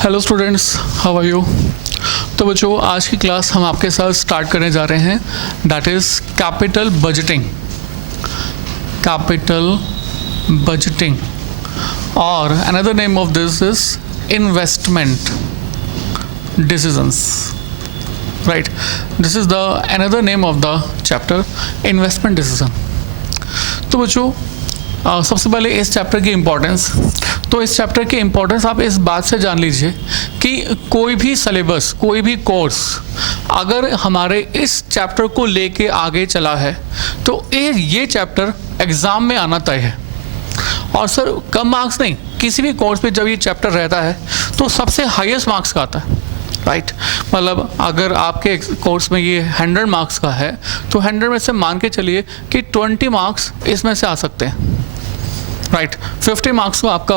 Hello students, how are you. तो बच्चों, आज की क्लास हम आपके साथ स्टार्ट करने जा रहे हैं, that is capital budgeting. Capital budgeting और another name of this is investment decisions, right. This is the another name of the chapter, investment decision. तो बच्चों, सबसे पहले इस चैप्टर की इम्पोर्टेंस। तो इस चैप्टर की इम्पोर्टेंस आप इस बात से जान लीजिए कि कोई भी सिलेबस, कोई भी कोर्स अगर हमारे इस चैप्टर को लेके आगे चला है तो ये चैप्टर एग्ज़ाम में आना तय है। और सर कम मार्क्स नहीं, किसी भी कोर्स पे जब ये चैप्टर रहता है तो सबसे हाईएस्ट मार्क्स का आता है, राइट। मतलब अगर आपके कोर्स में ये 100 मार्क्स का है तो 100 में से मान के चलिए कि 20 मार्क्स इसमें से आ सकते हैं, राइट। 50 मार्क्स का आपका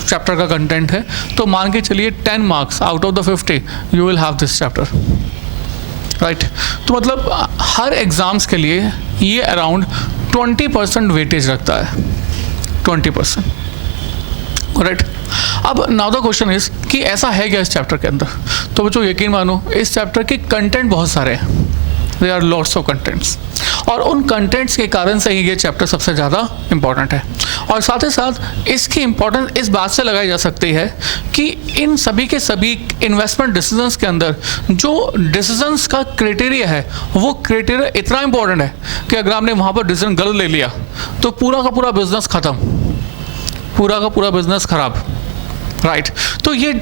चैप्टर का कंटेंट है, तो मान के चलिए 10 marks out of the 50 you will have this chapter, right. तो मतलब हर एग्ज़ाम्स के लिए ये अराउंड 20% वेटेज रखता है, 20%, राइट। अब नाउ द क्वेश्चन इज कि ऐसा है क्या इस चैप्टर के अंदर। तो बच्चों यकीन मानो, इस चैप्टर के कंटेंट बहुत सारे हैं, they are lots of contents, और उन कंटेंट्स के कारण से ही ये चैप्टर सबसे ज़्यादा इम्पॉर्टेंट है। और साथ ही साथ इसकी इम्पोर्टेंस इस बात से लगाई जा सकती है कि इन सभी के सभी इन्वेस्टमेंट डिसीजंस के अंदर जो डिसीजंस का क्राइटेरिया है वो क्राइटेरिया इतना इम्पॉर्टेंट है कि अगर आपने वहाँ पर डिसीजन गलत ले लिया तो पूरा का पूरा बिजनेस ख़त्म, पूरा का पूरा बिजनेस खराब, राइट। तो ये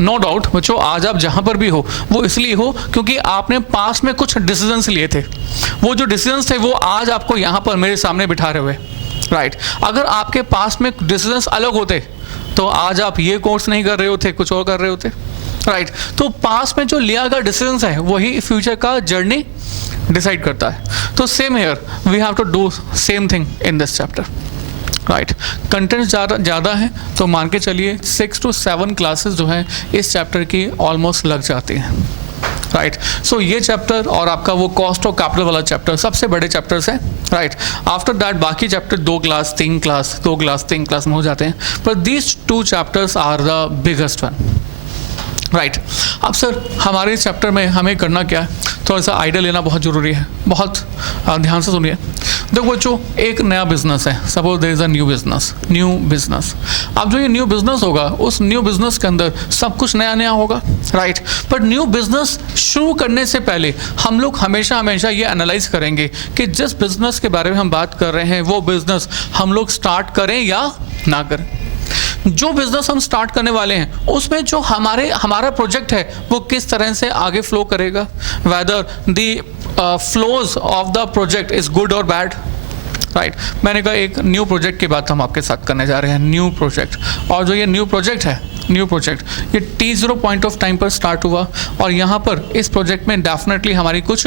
नो डाउट बच्चों, आज आप जहाँ पर भी हो वो इसलिए हो क्योंकि आपने पास्ट में कुछ डिसीजंस लिए थे। वो जो डिसीजंस थे वो आज आपको यहाँ पर मेरे सामने बिठा रहे हुए, राइट। अगर आपके पास्ट में डिसीजंस अलग होते तो आज आप ये कोर्स नहीं कर रहे होते, कुछ और कर रहे होते, राइट। तो पास्ट में जो लिया गया डिसीजंस है वही फ्यूचर का जर्नी डिसाइड करता है। तो same here we have to do same thing in this chapter, right. Content ज़्यादा है तो मान के चलिए 6 to 7 क्लासेस जो हैं इस चैप्टर की ऑलमोस्ट लग जाती हैं, राइट। सो ये चैप्टर और आपका वो कॉस्ट ऑफ कैपिटल वाला चैप्टर सबसे बड़े चैप्टर्स हैं, राइट। आफ्टर दैट बाकी chapter 2 class 3 class 2 class 3 class में हो जाते हैं, पर these 2 chapters are the biggest one, right. अब सर हमारे इस चैप्टर में हमें करना क्या है, थोड़ा सा आइडिया लेना बहुत ज़रूरी है। बहुत ध्यान से सुनिए। देखो बच्चों, एक नया बिजनेस है, suppose there is a new business. अब जो ये न्यू बिजनेस होगा उस न्यू बिजनेस के अंदर सब कुछ नया नया होगा, राइट। पर न्यू बिजनेस शुरू करने से पहले हम लोग हमेशा ये एनालाइज करेंगे कि जिस बिजनेस के बारे में हम बात कर रहे हैं वो बिजनेस हम लोग स्टार्ट करें या ना करें। जो बिजनेस हम स्टार्ट करने वाले हैं उसमें जो हमारा प्रोजेक्ट है वो किस तरह से आगे फ्लो करेगा, whether the flows of the project is good और बैड, राइट। मैंने कहा एक न्यू प्रोजेक्ट की बात हम आपके साथ करने जा रहे हैं, न्यू प्रोजेक्ट। और जो ये न्यू प्रोजेक्ट ये T0 पॉइंट ऑफ टाइम पर स्टार्ट हुआ और यहाँ पर इस प्रोजेक्ट में डेफिनेटली हमारी कुछ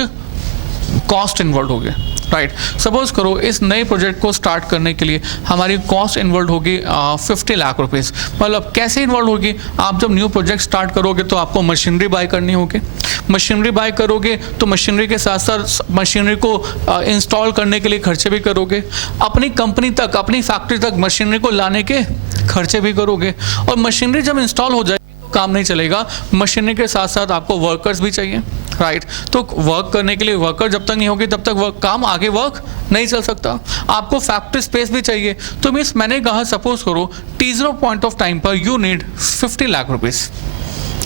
कॉस्ट इन्वॉल्व हो गया, राइट। सपोज करो इस नए प्रोजेक्ट को स्टार्ट करने के लिए हमारी कॉस्ट इन्वॉल्व होगी 50 लाख रुपीज़। मतलब कैसे इन्वॉल्व होगी, आप जब न्यू प्रोजेक्ट स्टार्ट करोगे तो आपको मशीनरी बाय करनी होगी। मशीनरी बाय करोगे तो मशीनरी के साथ साथ मशीनरी को इंस्टॉल करने के लिए खर्चे भी करोगे, अपनी कंपनी तक, अपनी फैक्ट्री तक मशीनरी को लाने के खर्चे भी करोगे। और मशीनरी जब इंस्टॉल हो जाएगी तो काम नहीं चलेगा, मशीनरी के साथ साथ आपको वर्कर्स भी चाहिए, राइट। तो वर्क करने के लिए वर्कर जब तक नहीं होगी तब तक काम आगे वर्क नहीं चल सकता। आपको फैक्ट्री स्पेस भी चाहिए। तो मीन्स मैंने कहा सपोज करो T0 पॉइंट ऑफ टाइम पर you need 50 lakh rupees,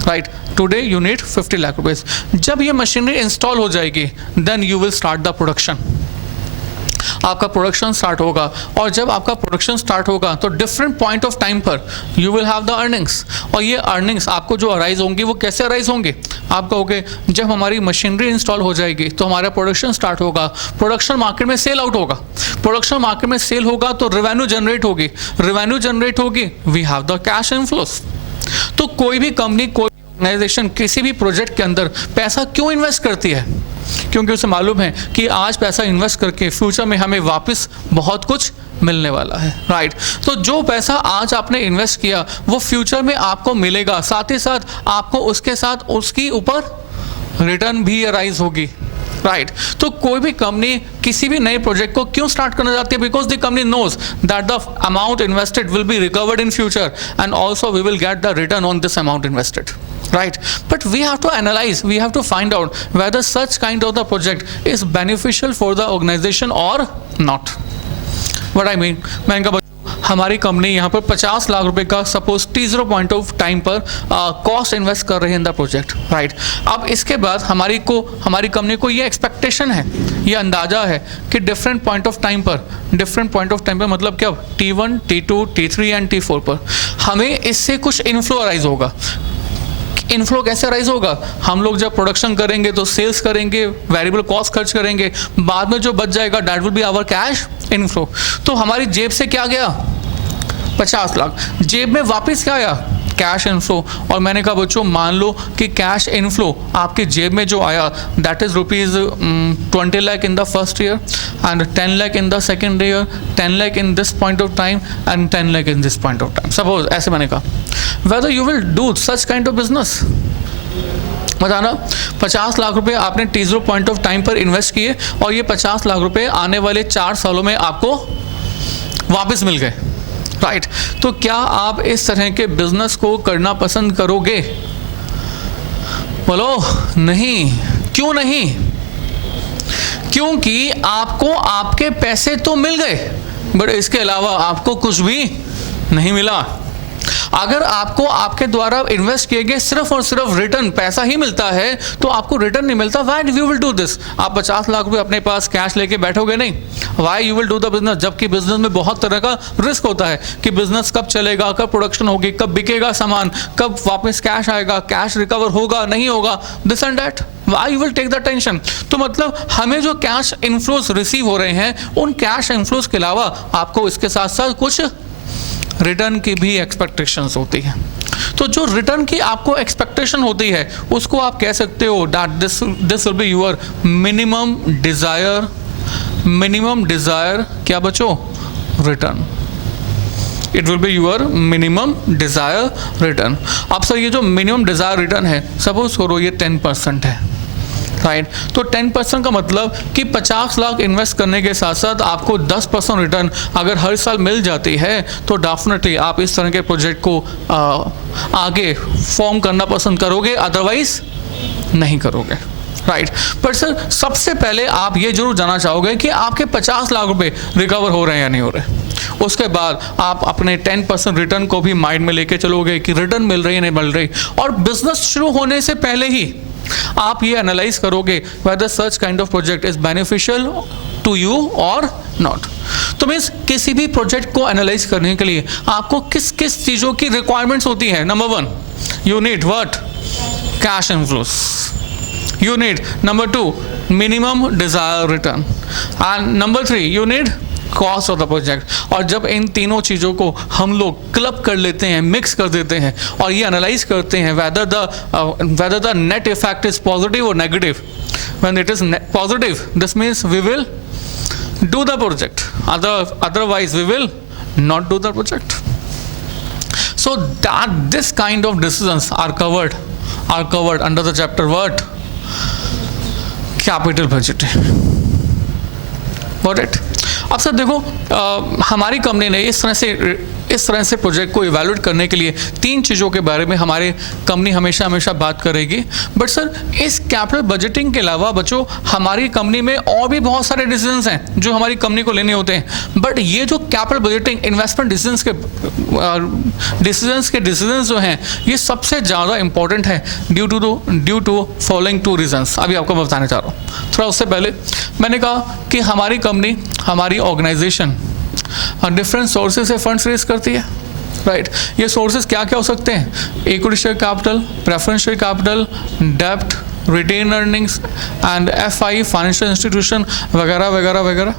right. Today you need 50 lakh rupees. जब ये मशीनरी इंस्टॉल हो जाएगी then you will start the production. आपका प्रोडक्शन स्टार्ट होगा और जब आपका प्रोडक्शन स्टार्ट होगा तो डिफरेंट पॉइंट ऑफ टाइम पर you will have the earnings. और ये अर्निंग्स आपको जो अराइज होंगी वो कैसे अराइज होंगे, आप कहोगे जब हमारी मशीनरी इंस्टॉल हो जाएगी तो हमारा प्रोडक्शन स्टार्ट होगा, प्रोडक्शन मार्केट में सेल आउट होगा, प्रोडक्शन मार्केट में सेल होगा तो रेवेन्यू जनरेट होगी, we have the cash inflows. तो कोई भी कंपनी, कोई ऑर्गेनाइजेशन किसी भी प्रोजेक्ट के अंदर पैसा क्यों इन्वेस्ट करती है, क्योंकि उसे मालूम है कि आज पैसा इन्वेस्ट करके फ्यूचर में हमें वापस बहुत कुछ मिलने वाला है, राइट। तो जो पैसा आज आपने इन्वेस्ट किया वो फ्यूचर में आपको मिलेगा, साथ ही साथ आपको उसके साथ उसकी ऊपर रिटर्न भी अराइज होगी, राइट तो कोई भी कंपनी किसी भी नए प्रोजेक्ट को क्यों स्टार्ट करना चाहती है? Because the company knows that the amount invested will be recovered in future and also we will get the return on this amount invested, right? But we have to analyze, we have to find out whether such kind of the project is beneficial for the organization or not. What I mean, मैं इनका हमारी company यहाँ पर 50 लाख रुपए का suppose T0 point of time पर cost invest कर रही है इन द प्रोजेक्ट, राइट? अब इसके बाद हमारी कंपनी को ये एक्सपेक्टेशन है, ये अंदाजा है कि डिफरेंट पॉइंट ऑफ टाइम पर मतलब क्या, T1, T2, T3 and T4 पर हमें इससे कुछ इन्फ्लो अराइज होगा। इन्फ्लो कैसे राइज होगा? हम लोग जब प्रोडक्शन करेंगे तो सेल्स करेंगे, वेरिएबल कॉस्ट खर्च करेंगे, बाद में जो बच जाएगा that will be our cash inflow. तो हमारी जेब से क्या गया? 50 लाख, जेब में वापस क्या आया? Cash inflow. और मैंने कहा बच्चों मान लो कि कैश इन्फ्लो आपकी जेब में जो आया that is rupees 20 lakh in the first year and 10 lakh in the second year, 10 lakh in this point of time and 10 lakh in this point of time, suppose ऐसे मैंने कहा। Weather you will do such kind of business, बताना। 50 लाख रुपए आपने T0 point of time पर invest किए और ये 50 लाख रुपए आने वाले 4 सालों में आपको वापस मिल गए, राइट? तो क्या आप इस तरह के बिजनेस को करना पसंद करोगे? बोलो नहीं। क्यों नहीं? क्योंकि आपको आपके पैसे तो मिल गए बट इसके अलावा आपको कुछ भी नहीं मिला। अगर आपको आपके द्वारा इन्वेस्ट किए गए सिर्फ और सिर्फ रिटर्न पैसा ही मिलता है तो आपको रिटर्न नहीं मिलता, why you will do this? आप 50 लाख रुपए अपने पास कैश लेके बैठोगे नहीं, why you will do the business? जबकि बिजनेस में बहुत तरह का रिस्क होता है कि बिजनेस कब चलेगा, कब प्रोडक्शन होगी, कब बिकेगा सामान, कब वापस कैश आएगा, कैश रिकवर होगा नहीं होगा, this and that. Why you will take the tension? तो मतलब हमें जो कैश इनफ्लोज रिसीव हो रहे हैं उन कैश इनफ्लोज के अलावा आपको इसके साथ साथ कुछ रिटर्न की भी एक्सपेक्टेशंस होती है। तो जो रिटर्न की आपको एक्सपेक्टेशन होती है उसको आप कह सकते हो that this will be your minimum desire क्या बच्चों? Return. It will be your minimum desire return. अब सर ये जो मिनिमम डिजायर रिटर्न है सपोज करो ये 10% है, राइट? तो 10% का मतलब कि 50 लाख इन्वेस्ट करने के साथ साथ आपको 10% रिटर्न अगर हर साल मिल जाती है तो डेफिनेटली आप इस तरह के प्रोजेक्ट को आगे फॉर्म करना पसंद करोगे, अदरवाइज नहीं करोगे, राइट? बट सर सबसे पहले आप ये जरूर जानना चाहोगे कि आपके 50 लाख रुपए रिकवर हो रहे हैं या नहीं हो रहे। उसके बाद आप अपने 10% रिटर्न को भी माइंड में लेके चलोगे कि रिटर्न मिल रही है नहीं मिल रही, और बिजनेस शुरू होने से पहले ही आप ये एनालाइज करोगे whether such kind of project is beneficial to you or not। तो मीन्स किसी भी प्रोजेक्ट को एनालाइज करने के लिए आपको किस किस चीज़ों की रिक्वायरमेंट्स होती है? Number 1 you need what? Cash inflows। You need number 2 minimum desired return and number 3 you need cost of the project. और जब इन तीनों चीज़ों को हम लोग क्लब कर लेते हैं, मिक्स कर देते हैं और ये एनालाइज करते हैं whether the net effect is positive or negative, when it is positive this means we will do the project, otherwise we will not do the project। So that this kind of decisions are covered under the chapter what? Capital budgeting। Got it? अब sir देखो हमारी company ने इस तरह से project को evaluate करने के लिए 3 चीज़ों के बारे में हमारे कंपनी हमेशा बात करेगी। बट सर इस कैपिटल बजटिंग के अलावा बच्चों हमारी कंपनी में और भी बहुत सारे डिसीजंस हैं जो हमारी कंपनी को लेने होते हैं। बट ये जो कैपिटल बजटिंग इन्वेस्टमेंट डिसीजंस जो हैं ये सबसे ज़्यादा इंपॉर्टेंट है ड्यू टू फॉलोइंग 2 रीजंस। अभी आपको मैं बताने चाह रहा हूँ। थोड़ा उससे पहले मैंने कहा कि हमारी कंपनी, हमारी ऑर्गेनाइजेशन डिफरेंट सोर्सेज से फंड्स रेज करती है, राइट? ये सोर्सेज क्या क्या हो सकते हैं? Equity share capital, preference share capital, डेब्ट, retain earnings and FI financial institution वगैरह वगैरह वगैरह,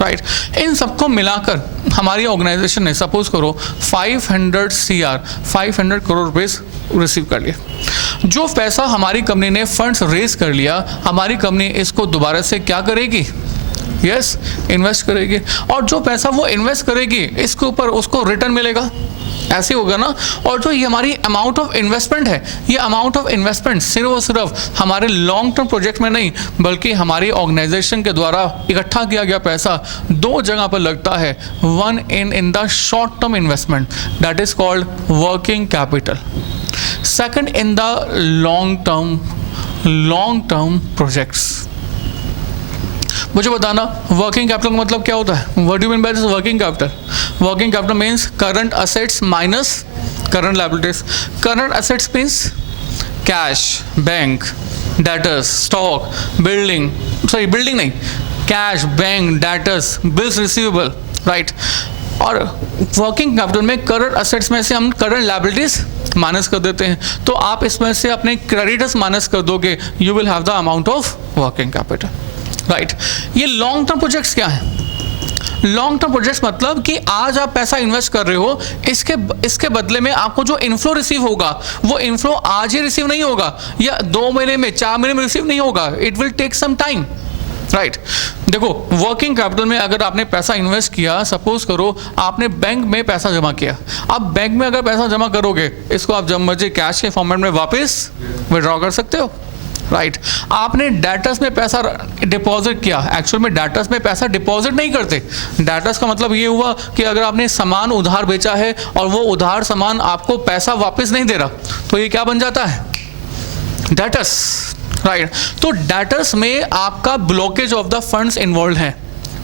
राइट? इन सबको मिलाकर हमारी ऑर्गेनाइजेशन ने सपोज करो 500 करोड़ रुपए रिसीव कर लिया। जो पैसा हमारी कंपनी ने फंड्स रेज कर लिया, हमारी कंपनी इसको दोबारा से क्या करेगी? इन्वेस्ट करेगी। और जो पैसा वो इन्वेस्ट करेगी इसके ऊपर उसको रिटर्न मिलेगा, ऐसे होगा ना। और जो ये हमारी अमाउंट ऑफ इन्वेस्टमेंट है, ये अमाउंट ऑफ इन्वेस्टमेंट सिर्फ और सिर्फ हमारे लॉन्ग टर्म प्रोजेक्ट में नहीं, बल्कि हमारी ऑर्गेनाइजेशन के द्वारा इकट्ठा किया गया पैसा दो जगह पर लगता है। One in the short term investment, that is called working capital. Second in the long term projects. मुझे बताना वर्किंग कैपिटल का मतलब क्या होता है? What do you mean by this working capital? Working capital means current assets minus current liabilities. Current assets means cash, bank, debtors, stock, building नहीं, cash, bank, debtors, bills receivable, right. और working capital में current assets में से हम current liabilities minus कर देते हैं, तो आप इसमें से अपने क्रेडिटर्स माइनस कर दोगे, you will have the amount of working capital, right. ये लॉन्ग टर्म प्रोजेक्ट्स क्या है? लॉन्ग टर्म प्रोजेक्ट्स मतलब कि आज आप पैसा इन्वेस्ट कर रहे हो, इसके बदले में आपको जो इनफ्लो रिसीव होगा, वो इनफ्लो आज ही रिसीव नहीं होगा या 2 महीने में, 4 महीने में रिसीव नहीं होगा, it will take some time, right. देखो वर्किंग कैपिटल में अगर आपने पैसा इन्वेस्ट किया, सपोज करो आपने बैंक में पैसा जमा किया, अब बैंक में अगर पैसा जमा करोगे, इसको आप जब मर्जी कैश के फॉर्मेट में वापस विड्रॉ कर सकते हो, राइट। आपने डेटर्स में पैसा डिपॉजिट किया, एक्चुअल में डेटर्स में पैसा डिपॉजिट नहीं करते। डेटर्स का मतलब ये हुआ कि अगर आपने सामान उधार बेचा है और वो उधार सामान आपको पैसा वापस नहीं दे रहा, तो ये क्या बन जाता है? Debtors, right. तो डेटर्स में आपका blockage of the funds involve है,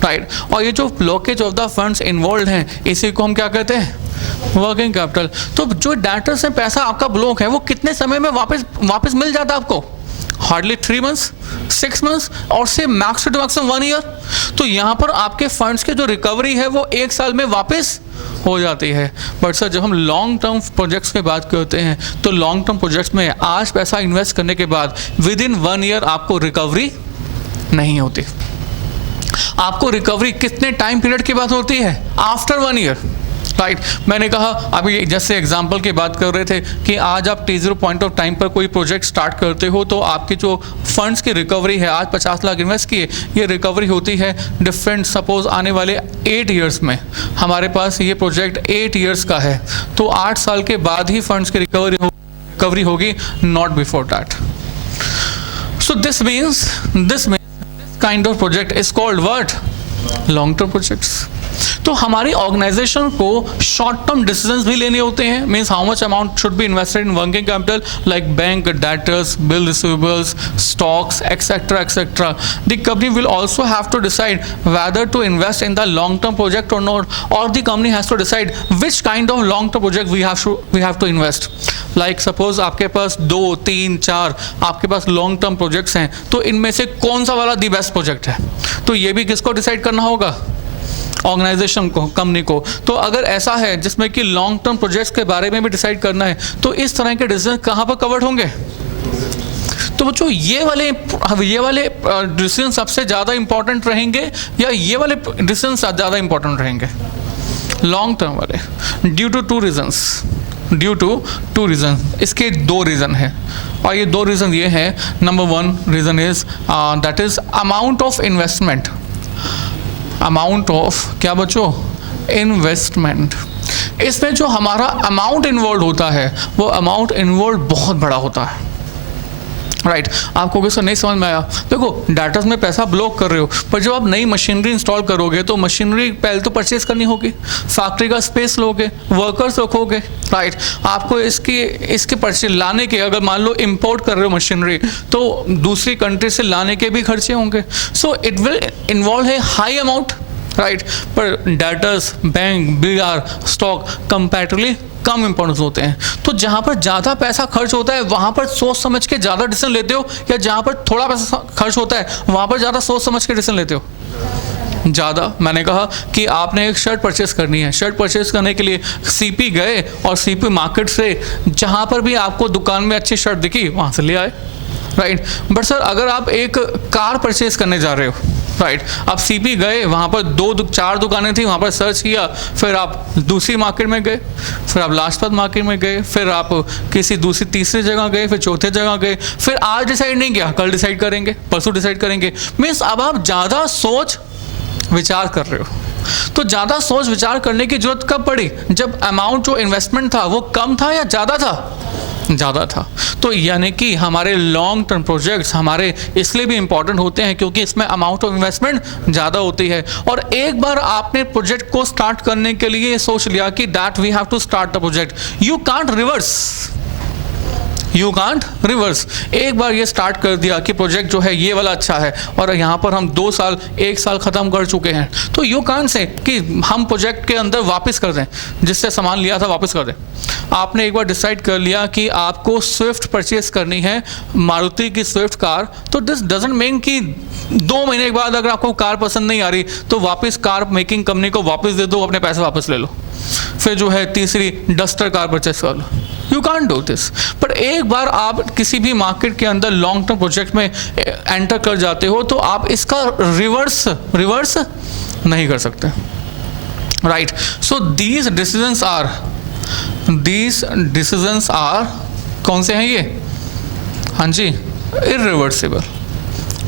राइट। और ये जो blockage of the funds involve हैं, इसी को हम क्या कहते हैं? Working capital. तो जो डेटर्स में पैसा आपका ब्लॉक है, वो कितने समय में वापस मिल जाता है आपको? हार्डली 3 मंथ्स, 6 मंथ्स और से मैक्स टू मैक्सिमम 1 ईयर। तो यहाँ पर आपके फंड्स के जो रिकवरी है वो 1 साल में वापस हो जाती है। बट सर जब हम लॉन्ग टर्म प्रोजेक्ट्स की बात करते हैं, तो लॉन्ग टर्म प्रोजेक्ट्स में आज पैसा इन्वेस्ट करने के बाद विद इन 1 ईयर आपको रिकवरी नहीं होती। आपको रिकवरी कितने टाइम पीरियड के बाद होती है? After 1 year, right. मैंने कहा अभी जैसे एग्जांपल की बात कर रहे थे कि आज आप T0 पॉइंट ऑफ टाइम पर कोई प्रोजेक्ट स्टार्ट करते हो, तो आपकी जो फंड्स की रिकवरी है, आज 50 लाख इन्वेस्ट किए, ये रिकवरी होती है डिफरेंट, सपोज आने वाले 8 ईयर्स में। हमारे पास ये प्रोजेक्ट 8 ईयर्स का है, तो 8 साल के बाद ही फंड्स की रिकवरी होगी, not before that. So this means kind of project is called what? Long term projects. तो हमारी ऑर्गेनाइजेशन को शॉर्ट टर्म डिसीजंस भी लेने होते हैं, means how much amount should be invested in working capital like bank, debtors, bill receivables, stocks, etcetera etcetera. The company will also have to decide whether to invest in the long term project or not, or the company has to decide which kind of long term project we have to invest. Like suppose आपके पास 2, 3, 4 आपके पास long term projects हैं, तो इनमें से कौन सा वाला the best project है? तो ये भी किसको डिसाइड करना होगा? ऑर्गेनाइजेशन को, कंपनी को। तो अगर ऐसा है जिसमें कि लॉन्ग टर्म प्रोजेक्ट्स के बारे में भी डिसाइड करना है, तो इस तरह के डिसीजन कहाँ पर कवर्ड होंगे? तो बच्चों ये वाले डिसीजन सबसे ज़्यादा इंपॉर्टेंट रहेंगे या ये वाले डिसीजन ज़्यादा इंपॉर्टेंट रहेंगे? लॉन्ग टर्म वाले, ड्यू टू टू रीज़न। इसके 2 रीज़न हैं, और ये 2 रीज़न ये हैं। Number 1 reason is that is amount of investment. Amount of क्या बच्चों? इन्वेस्टमेंट। इसमें जो हमारा अमाउंट इन्वॉल्व होता है, वो अमाउंट इन्वॉल्व बहुत बड़ा होता है, राइट। आपको कैसा नहीं समझ में आया? देखो डाटास में पैसा ब्लॉक कर रहे हो, पर जब आप नई मशीनरी इंस्टॉल करोगे, तो मशीनरी पहले तो परचेज करनी होगी, फैक्ट्री का स्पेस लोगे, वर्कर्स रखोगे, राइट। आपको इसके परचेज लाने के, अगर मान लो इंपोर्ट कर रहे हो मशीनरी, तो दूसरी कंट्री से लाने के भी खर्चे होंगे। सो इट विल इन्वॉल्व है हाई अमाउंट, राइट। पर debtors, bank, BR, stock comparatively कम इंपॉर्टेंस होते हैं। तो जहाँ पर ज़्यादा पैसा खर्च होता है, वहाँ पर सोच समझ के ज़्यादा डिसीजन लेते हो, या जहाँ पर थोड़ा पैसा खर्च होता है, वहाँ पर ज़्यादा सोच समझ के डिसीजन लेते हो? ज़्यादा। मैंने कहा कि आपने एक शर्ट परचेस करनी है, शर्ट परचेस करने के लिए CP गए, और CP मार्केट से जहाँ पर भी आपको दुकान में अच्छी शर्ट दिखी, वहाँ से ले आए, राइट। बट सर अगर आप एक कार परचेस करने जा रहे हो, राइट, आप CP गए, वहाँ पर 4 दुकानें थी, वहाँ पर सर्च किया, फिर आप दूसरी मार्केट में गए, फिर आप लाजपत मार्केट में गए, फिर आप किसी दूसरी तीसरी जगह गए, फिर चौथे जगह गए, फिर आज डिसाइड नहीं किया, कल डिसाइड करेंगे, परसों डिसाइड करेंगे। मीन्स अब आप ज़्यादा सोच विचार कर रहे हो, तो ज़्यादा सोच विचार करने की जरूरत कब पड़ी? जब अमाउंट जो इन्वेस्टमेंट था वो कम था या ज़्यादा था? ज़्यादा था। तो यानी कि हमारे लॉन्ग टर्म प्रोजेक्ट्स हमारे इसलिए भी इंपॉर्टेंट होते हैं क्योंकि इसमें अमाउंट ऑफ इन्वेस्टमेंट ज़्यादा होती है। और एक बार आपने प्रोजेक्ट को स्टार्ट करने के लिए सोच लिया कि that we have to start the project, you can't reverse, you can't reverse. एक बार ये स्टार्ट कर दिया कि प्रोजेक्ट जो है ये वाला अच्छा है और यहाँ पर हम 2 साल 1 साल ख़त्म कर चुके हैं, तो यू कांट से कि हम प्रोजेक्ट के अंदर वापस कर दें, जिससे सामान लिया था वापस कर दें। आपने एक बार डिसाइड कर लिया कि आपको स्विफ्ट परचेज करनी है, मारुति की स्विफ्ट कार, तो दिस डजंट मीन कि 2 महीने के बाद अगर आपको कार पसंद नहीं आ रही तो वापस कार मेकिंग कंपनी को वापस दे दो, अपने पैसे वापस ले लो, फिर जो है तीसरी डस्टर कार परचेज कर लो। You can't do this. पर एक बार आप किसी भी मार्केट के अंदर लॉन्ग टर्म प्रोजेक्ट में एंटर कर जाते हो तो आप इसका रिवर्स नहीं कर सकते, right. So these decisions are कौन से हैं ये? हाँ जी,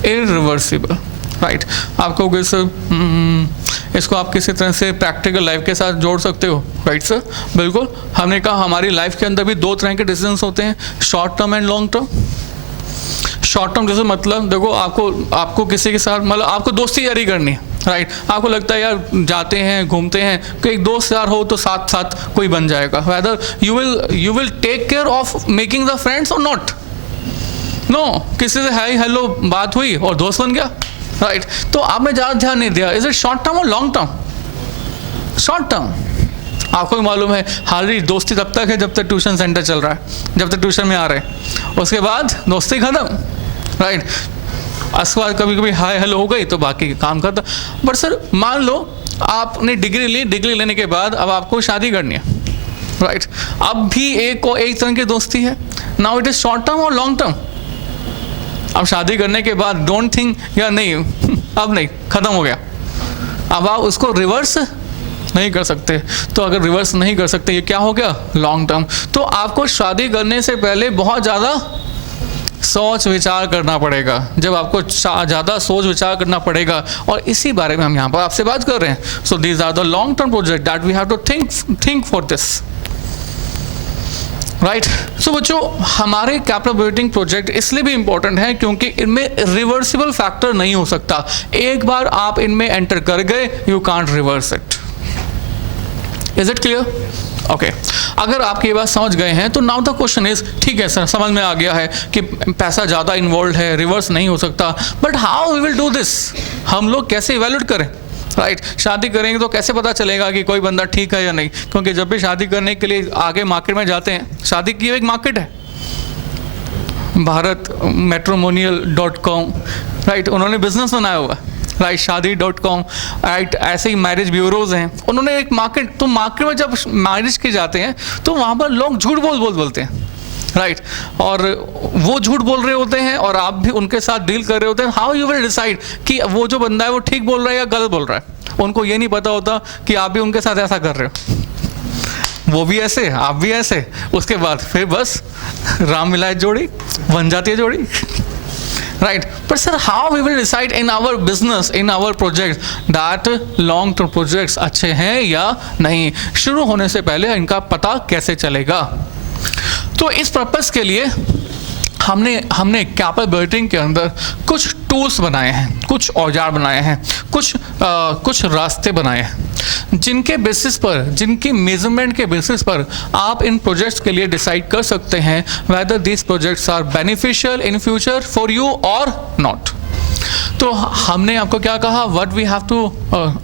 इररिवर्सिबल, राइट। आपको किस इसको आप किसी तरह से प्रैक्टिकल लाइफ के साथ जोड़ सकते हो, राइट सर? बिल्कुल। हमने कहा हमारी लाइफ के अंदर भी 2 तरह के डिसीजंस होते हैं, short term and long term. Short term जैसे मतलब देखो आपको किसी के साथ मतलब आपको दोस्ती यारी करनी है, राइट। आपको लगता है यार जाते हैं घूमते हैं कि एक दोस्त यार हो तो साथ साथ कोई बन जाएगा, whether you will take care of making the friends और नॉट। नो, किसी से हाय हेलो बात हुई और दोस्त बन गया, राइट। तो आपने ज़्यादा ध्यान नहीं दिया। इज इट शॉर्ट टर्म और लॉन्ग टर्म? Short term. आपको भी मालूम है हाली दोस्ती तब तक है जब तक ट्यूशन सेंटर चल रहा है, जब तक ट्यूशन में आ रहे हैं, उसके बाद दोस्ती खत्म, राइट। उसके बाद कभी कभी हाय हेलो हो गई तो बाकी काम खत्म। बट सर मान लो आपने डिग्री ली, डिग्री लेने के बाद अब आपको शादी करनी है, राइट। अब भी एक तरह की दोस्ती है। Now it is short term और लॉन्ग टर्म? अब शादी करने के बाद डोंट थिंक या नहीं अब नहीं, खत्म हो गया, अब आप उसको रिवर्स नहीं कर सकते। तो अगर रिवर्स नहीं कर सकते ये क्या हो गया? Long term. तो आपको शादी करने से पहले बहुत ज़्यादा सोच विचार करना पड़ेगा। जब आपको ज़्यादा सोच विचार करना पड़ेगा और इसी बारे में हम यहाँ पर आपसे बात कर रहे हैं। So these are the long term project that we have to think for this, right. So बच्चों हमारे कैपिटल बिल्डिंग प्रोजेक्ट इसलिए भी इंपॉर्टेंट है क्योंकि इनमें रिवर्सिबल फैक्टर नहीं हो सकता। एक बार आप इनमें एंटर कर गए you can't reverse it. Is it clear? Okay, अगर आप ये बात समझ गए हैं तो नाउ द क्वेश्चन इज, ठीक है सर समझ में आ गया है कि पैसा ज़्यादा इन्वॉल्व है, रिवर्स नहीं हो सकता, but how we will do this? हम लोग कैसे इवेल्यूएट करें, राइट। शादी करेंगे तो कैसे पता चलेगा कि कोई बंदा ठीक है या नहीं? क्योंकि जब भी शादी करने के लिए आगे मार्केट में जाते हैं, शादी की एक मार्केट है भारत मैट्रिमोनियल.com, राइट। उन्होंने बिजनेस बनाया हुआ है, राइट। शादी.com, राइट। ऐसे ही मैरिज ब्यूरोज हैं, उन्होंने एक मार्केट। तो मार्केट में जब मैरिज के जाते हैं तो वहाँ पर लोग झूठ बोलते हैं, राइट। और वो झूठ बोल रहे होते हैं और आप भी उनके साथ डील कर रहे होते हैं। हाउ यू विल डिसाइड कि वो जो बंदा है वो ठीक बोल रहा है या गलत बोल रहा है? उनको ये नहीं पता होता कि आप भी उनके साथ ऐसा कर रहे हो, वो भी ऐसे आप भी ऐसे। उसके बाद फिर बस राम मिलाए जोड़ी बन जाती है जोड़ी, right. But sir how we will decide in our business, in our project that long term projects अच्छे हैं या नहीं? शुरू होने से पहले इनका पता कैसे चलेगा? तो इस पर्पस के लिए हमने कैपिटल बिल्डिंग के अंदर कुछ टूल्स बनाए हैं, कुछ औजार बनाए हैं, कुछ रास्ते बनाए हैं जिनके बेसिस पर, जिनकी मेजरमेंट के बेसिस पर आप इन प्रोजेक्ट्स के लिए डिसाइड कर सकते हैं whether these projects are beneficial in future for you और नॉट। तो हमने आपको क्या कहा? What we have to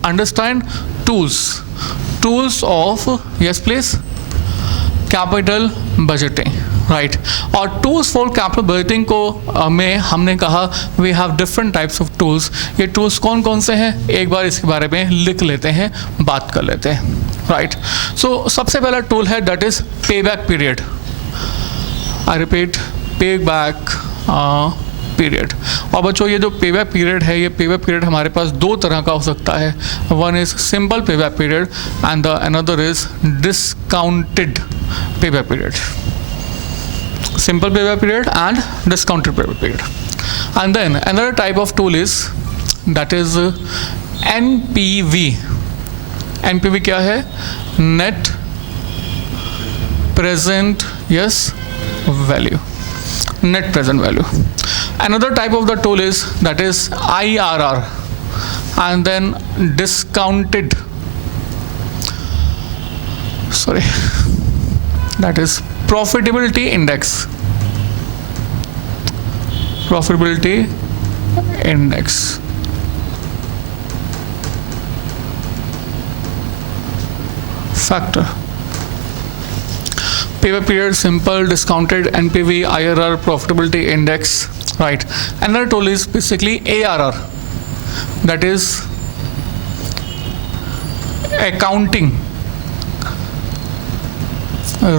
understand, tools of, yes please, capital budgeting, right. और टूल्स फॉर कैपिटल बजटिंग को में हमने कहा we have different types of tools. ये टूल्स कौन कौन से हैं एक बार इसके बारे में लिख लेते हैं, बात कर लेते हैं, राइट। सो सबसे पहला टूल है दैट इज पे बैक पीरियड। आई रिपीट, पे बैक पीरियड। और बच्चों ये जो पे बैक पीरियड है, ये पे बैक पीरियड हमारे पास 2 तरह का हो सकता है। One is simple pay back period and the another is discounted payback period. Simple payback period and discounted payback period. And then another type of tool is that is NPV, NPV क्या है? Net present value, net present value. Another type of the tool is that is IRR, and then discounted, that is profitability index. Factor. Payback period, simple, discounted, NPV, IRR, profitability index, right? Another tool is basically ARR, that is accounting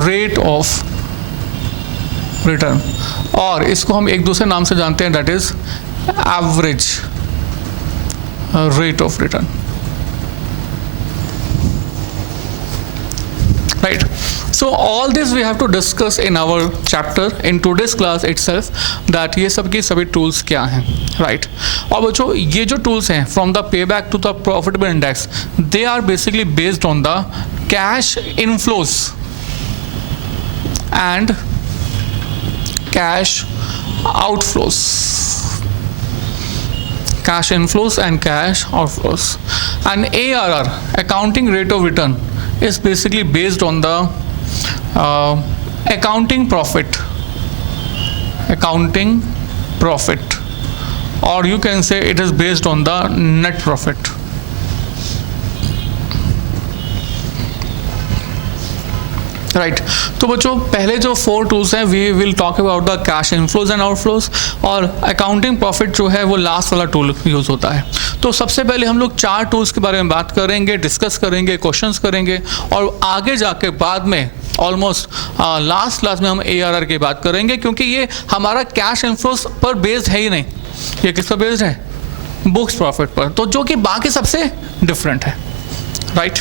rate of return, और इसको हम एक दूसरे नाम से जानते हैं, that is average rate of return, right? So all this we have to discuss in our chapter in today's class itself, that ये सब की सभी tools क्या हैं, right? और बच्चों ये जो tools हैं from the payback to the profitable index, they are basically based on the cash inflows and cash outflows. Cash inflows and cash outflows. And ARR, accounting rate of return, is basically based on the accounting profit, or you can say it is based on the net profit. Right तो बच्चों पहले जो 4 tools हैं we will talk about the cash inflows and outflows, और accounting profit जो है वो last वाला टूल यूज़ होता है। तो सबसे पहले हम लोग 4 टूल्स के बारे में बात करेंगे, डिस्कस करेंगे, क्वेश्चंस करेंगे, और आगे जाके बाद में ऑलमोस्ट लास्ट क्लास में हम ARR की बात करेंगे, क्योंकि ये हमारा कैश इनफ्लोज पर बेस्ड है ही नहीं, ये किस पर बेस्ड है? बुक्स प्रॉफिट पर, तो जो कि बाकी सबसे डिफरेंट है, राइट?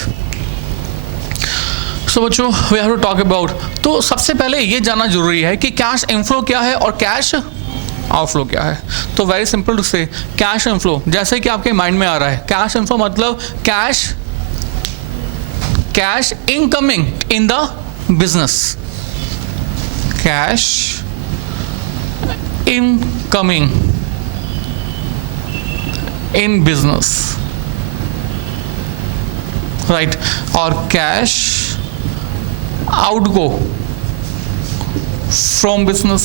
सो बच्चों we have to talk about, तो सबसे पहले ये जानना जरूरी है कि कैश इनफ्लो क्या है और कैश आउटफ्लो क्या है। तो वेरी सिंपल टू से, कैश इनफ्लो जैसे कि आपके माइंड में आ रहा है, कैश इनफ्लो मतलब cash incoming in the business, cash incoming in business, right? और कैश आउटगो फ्रॉम बिजनेस।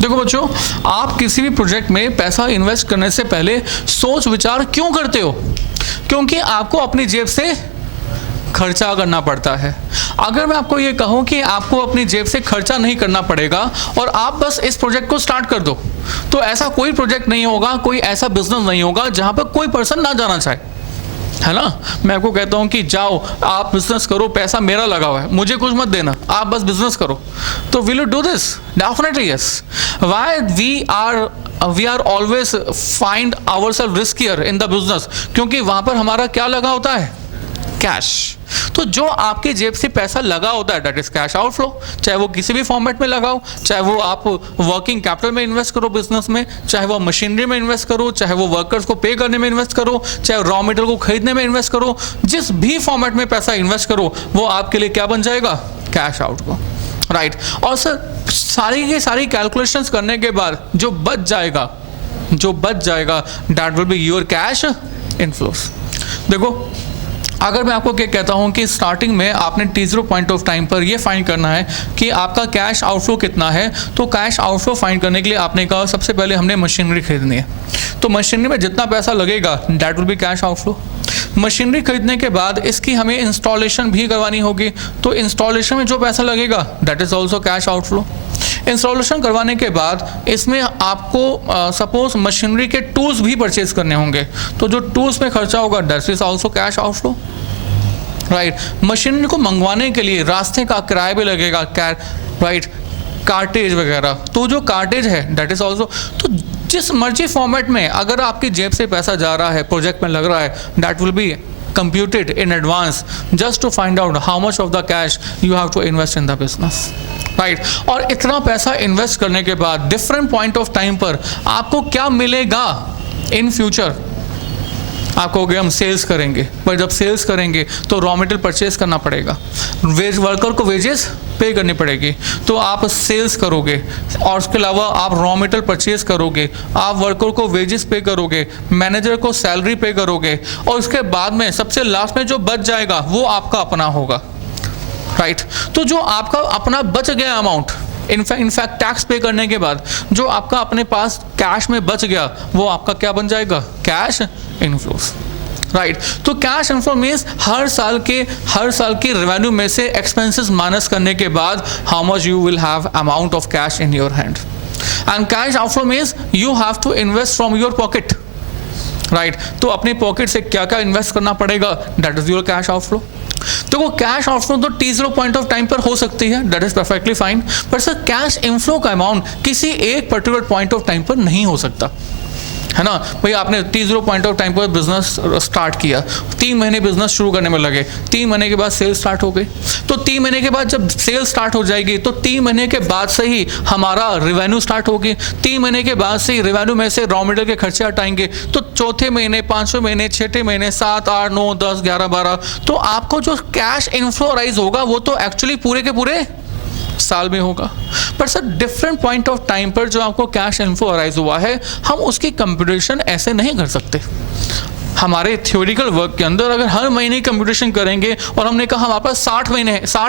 देखो बच्चों, आप किसी भी प्रोजेक्ट में पैसा इन्वेस्ट करने से पहले सोच विचार क्यों करते हो? क्योंकि आपको अपनी जेब से खर्चा करना पड़ता है। अगर मैं आपको ये कहूं कि आपको अपनी जेब से खर्चा नहीं करना पड़ेगा और आप बस इस प्रोजेक्ट को स्टार्ट कर दो, तो ऐसा कोई प्रोजेक्ट नहीं होगा, कोई ऐसा बिजनेस नहीं होगा जहां पर कोई पर्सन ना जाना चाहे, है ना? मैं आपको कहता हूं कि जाओ आप बिजनेस करो, पैसा मेरा लगा हुआ है, मुझे कुछ मत देना, आप बस बिजनेस करो, तो will you do this? Definitely yes. Why we are always find ourself riskier in the business? क्योंकि वहां पर हमारा क्या लगा होता है? कैश। तो जो आपके जेब से पैसा लगा होता है दैट इज कैश आउटफ्लो, चाहे वो किसी भी फॉर्मेट में लगाओ, चाहे वो आप वर्किंग कैपिटल में इन्वेस्ट करो बिजनेस में, चाहे वो मशीनरी में इन्वेस्ट करो, चाहे वो वर्कर्स को पे करने में इन्वेस्ट करो, चाहे रॉ मटेरियल को खरीदने में इन्वेस्ट करो, जिस भी फॉर्मेट में पैसा इन्वेस्ट करो वो आपके लिए क्या बन जाएगा? Cash outflow, right? और सर सारी की सारी कैलकुलेशंस करने के बाद जो बच जाएगा that will be your cash inflows. देखो अगर मैं आपको क्या कहता हूं कि स्टार्टिंग में आपने T0 पॉइंट ऑफ टाइम पर ये फाइंड करना है कि आपका कैश आउटफ्लो कितना है, तो कैश आउटफ्लो फाइंड करने के लिए आपने कहा सबसे पहले हमने मशीनरी खरीदनी है, तो मशीनरी में जितना पैसा लगेगा that will be cash outflow. Machinery खरीदने के बाद इसकी हमें इंस्टॉलेशन भी करवानी होगी, तो इंस्टॉलेशन में जो पैसा लगेगा that is also cash outflow. Installation करवाने के बाद इसमें आपको सपोज मशीनरी के टूल्स भी परचेज करने होंगे, तो जो टूल्स में खर्चा होगा that is also cash outflow, right? Machinery को मंगवाने के लिए रास्ते का किराया भी लगेगा, राइट? कार्टेज वगैरह, तो जो कार्टेज है दैट इज ऑल्सो। तो जिस मर्जी फॉर्मेट में अगर आपकी जेब से पैसा जा रहा है, प्रोजेक्ट में लग रहा है, that will B computed in advance just to find out how much of the cash you have to invest in the business, right? और इतना पैसा इन्वेस्ट करने के बाद डिफरेंट पॉइंट ऑफ टाइम पर आपको क्या मिलेगा इन फ्यूचर, आप कहोगे हम सेल्स करेंगे, पर जब सेल्स करेंगे तो रॉ मटेरियल परचेज करना पड़ेगा, वर्कर को वेजेस पे करनी पड़ेगी, तो आप सेल्स करोगे और उसके अलावा आप रॉ मटेरियल परचेज करोगे, आप वर्कर को वेजेस पे करोगे, मैनेजर को सैलरी पे करोगे, और उसके बाद में सबसे लास्ट में जो बच जाएगा वो आपका अपना होगा, राइट। तो जो आपका अपना बच गया अमाउंट, इनफैक्ट टैक्स पे करने के बाद जो आपका अपने पास कैश में बच गया वो आपका क्या बन जाएगा, कैश इनफ्लोस, राइट। तो कैश इनफ्लो मीन्स हर साल के रेवेन्यू में से एक्सपेंसेस माइनस करने के बाद how much you will have amount of cash in your hand. And cash outflow means you have to invest from your pocket, right. तो अपने पॉकेट से क्या क्या इन्वेस्ट करना पड़ेगा, that is your cash outflow. तो वो कैश आउटफ्लो तो T0 पॉइंट ऑफ टाइम पर हो सकती है, दैट इज परफेक्टली फाइन, पर सर कैश इनफ्लो का अमाउंट किसी एक पर्टिकुलर पॉइंट ऑफ टाइम पर नहीं हो सकता, है ना। भाई आपने T0 पॉइंट ऑफ टाइम पर बिजनेस स्टार्ट किया, 3 महीने बिजनेस शुरू करने में लगे, 3 महीने के बाद सेल स्टार्ट हो गई, तो 3 महीने के बाद जब सेल स्टार्ट हो जाएगी तो 3 महीने के बाद से ही हमारा रेवेन्यू स्टार्ट होगी, 3 महीने के बाद से ही रेवेन्यू में से रॉ मटेरियल के खर्चे हटाएंगे, तो चौथे महीने, 5वें महीने, 6ठे महीने, 7, 8, 9, 10, 11, 12, तो आपको जो कैश इनफ्लो राइज होगा वो तो एक्चुअली पूरे के पूरे साल में होगा। पर sir different point of time पर जो आपको कैश इनफ्लो अराइज हुआ है, हम उसकी कंप्यूटेशन ऐसे नहीं कर सकते। हमारे थ्योरिटिकल वर्क के अंदर अगर हर महीने कंप्यूटेशन करेंगे और हमने कहा हमारे पास 60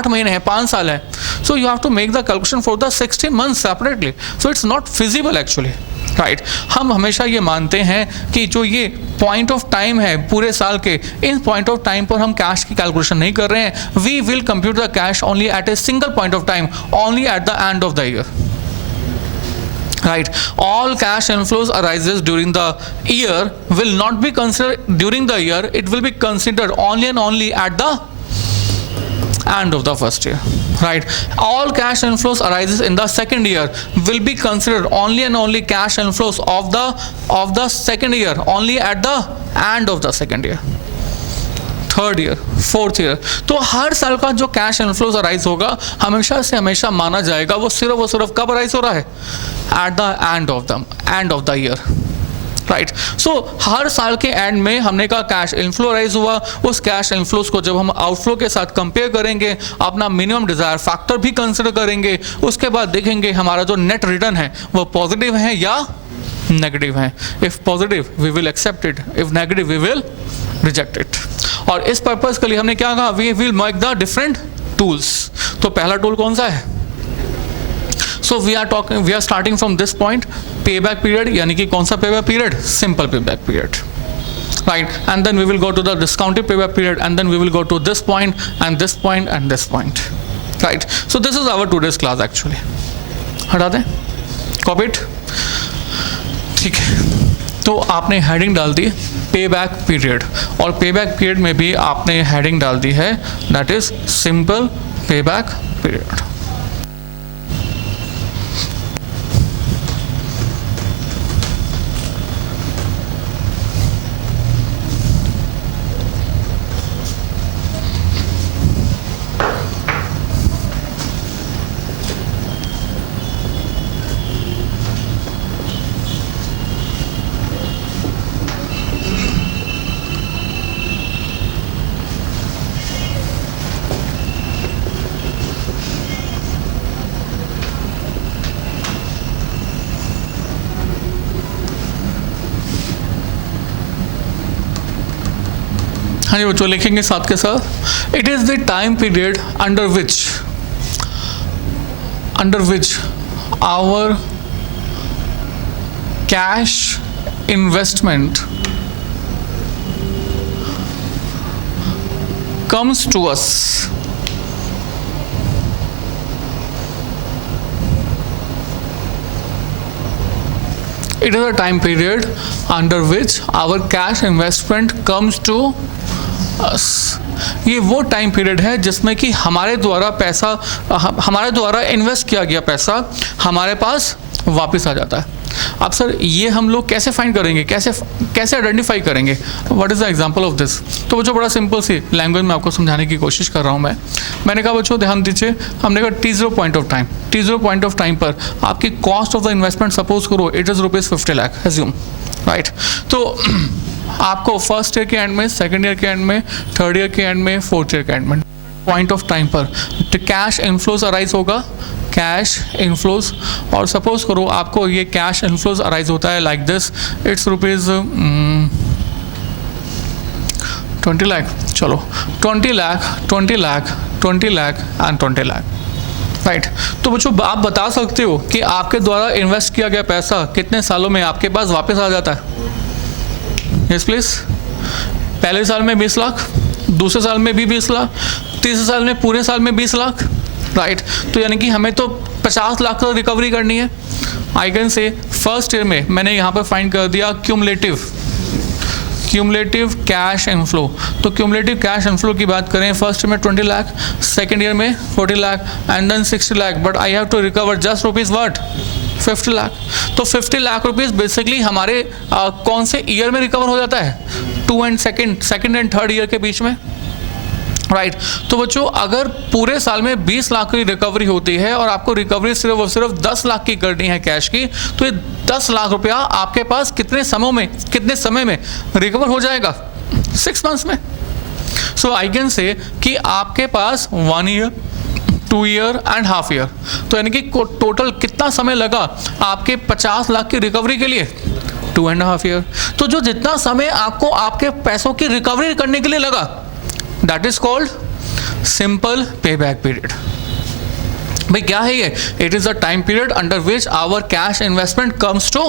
महीने हैं 5 साल है, so you have to make the calculation for the 60 months separately, so it's not feasible actually, right. हम हमेशा ये मानते हैं कि जो ये पॉइंट ऑफ टाइम है पूरे साल के, इन पॉइंट ऑफ टाइम पर हम कैश की कैलकुलेशन नहीं कर रहे हैं, we will compute the cash only at a single point of time, only at the end of the year, right. All cash inflows arises during the year will not be considered during the year, it will be considered only and only at the end of the first year, right. All cash inflows arises in the second year will be considered only and only cash inflows of the second year, only at the end of the second year, third year, fourth year. तो हर साल का जो cash inflows arise होगा हमेशा से हमेशा माना जाएगा वो सिर्फ कब अराइज हो रहा है, at the end of the year, right. So हर साल के एंड में हमने कहा कैश इनफ्लो अराइज हुआ, उस कैश इनफ्लोज को जब हम आउटफ्लो के साथ कंपेयर करेंगे, अपना मिनिमम डिजायर फैक्टर भी कंसिडर करेंगे, उसके बाद देखेंगे हमारा जो नेट रिटर्न है वो पॉजिटिव है या नेगेटिव है। If positive we will accept it, if negative we will reject it. और इस पर्पस के लिए हमने क्या कहा, we will make the different tools. तो पहला टूल कौन सा है, so we are starting from this point, pay back period, यानी कि कौन सा pay back period, simple pay back period, right, and then we will go to the discounted payback period, and then we will go to this point and this point and this point, right. So this is our today's class actually. हटा दें, copy it, ठीक है। तो आपने heading डाल दी पे back period, और पे बैक पीरियड में भी आपने हेडिंग डाल दी है that is simple pay back period. हाँ जी बच्चों, लिखेंगे साथ के साथ, it is the time period under which our cash investment comes to us. It is a time period under which our cash investment comes to us. ये वो time period है जिसमें कि हमारे द्वारा इन्वेस्ट किया गया पैसा हमारे पास वापस आ जाता है। अब सर ये हम लोग कैसे फाइंड करेंगे, कैसे आइडेंटिफाई करेंगे, what is the example of this. तो बच्चों बड़ा सिंपल सी लैंग्वेज में आपको समझाने की कोशिश कर रहा हूँ मैंने कहा बच्चों ध्यान दीजिए, हमने कहा T0 पॉइंट ऑफ टाइम पर आपकी cost of the investment suppose करो it is ₹50 lakh assume, right. तो आपको फर्स्ट ईयर के एंड में, सेकेंड ईयर के एंड में, थर्ड ईयर के एंड में, फोर्थ ईयर के एंड में, पॉइंट ऑफ टाइम पर कैश इनफ्लोज अराइज होगा, कैश इनफ्लोज। और सपोज करो आपको ये कैश इनफ्लोज अराइज होता है like this, it's rupees 20 lakh, चलो 20 लाख, 20 लाख, 20 लाख एंड 20 लाख, राइट। तो बच्चों आप बता सकते हो कि आपके द्वारा इन्वेस्ट किया गया पैसा कितने सालों में आपके पास वापस आ जाता है? Yes please. पहले साल में 20 लाख, दूसरे साल में भी 20 लाख, तीसरे साल में पूरे साल में 20 लाख, राइट। तो यानी कि हमें तो 50 लाख का रिकवरी करनी है। I can say first year में मैंने यहाँ पर फाइंड कर दिया क्यूमुलेटिव कैश इनफ्लो। तो क्यूमुलेटिव कैश इनफ्लो की बात करें, फर्स्ट ईयर में 20 लाख, सेकेंड ईयर में 40 lakh and then 60 lakh, but I have to recover just rupees what 50 lakh. तो 50 लाख रुपीज़ बेसिकली हमारे कौन से ईयर में रिकवर हो जाता है? सेकेंड एंड थर्ड ईयर के बीच में, राइट। तो बच्चों अगर पूरे साल में 20 लाख की रिकवरी होती है और आपको रिकवरी सिर्फ और सिर्फ 10 लाख की करनी है कैश की, तो ये 10 लाख रुपया आपके पास कितने समय में रिकवर हो जाएगा? 6 मंथ्स में। सो आई कैन से कि आपके पास 1 year, 2 year and half year, तो यानी कि टोटल कितना समय लगा आपके 50 लाख की रिकवरी के लिए? 2.5 ईयर। तो जो जितना समय आपको आपके पैसों की रिकवरी करने के लिए लगा, that is called simple pay back period. भाई क्या है ये? It is the time period under which our cash investment comes to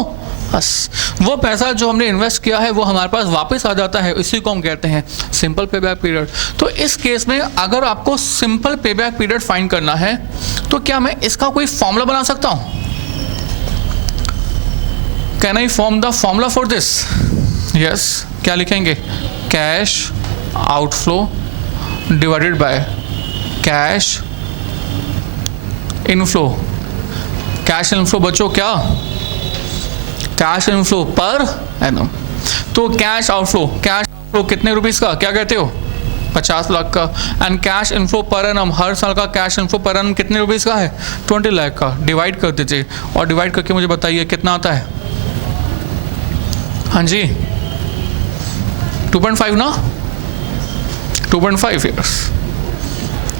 us. वो पैसा जो हमने इन्वेस्ट किया है वो हमारे पास वापस आ जाता है, इसी को हम कहते हैं सिंपल पे बैक पीरियड। तो इस केस में अगर आपको simple pay back period find करना है तो क्या मैं इसका कोई फॉर्मूला बना सकता हूं? Can I form the formula for this? Yes. क्या लिखेंगे? Cash outflow divided by cash inflow. Cash inflow बच्चों क्या? Cash inflow per annum. तो कैश आउटफ्लो कितने रुपीस का, क्या कहते हो? 50 लाख का। And cash inflow per annum, हर साल का कैश इनफ्लो पर एनम कितने रुपीस का है? 20 लाख का। डिवाइड कर दीजिए और डिवाइड करके मुझे बताइए कितना आता है। हाँ जी 2.5 ना, 2.5 ईयर्स।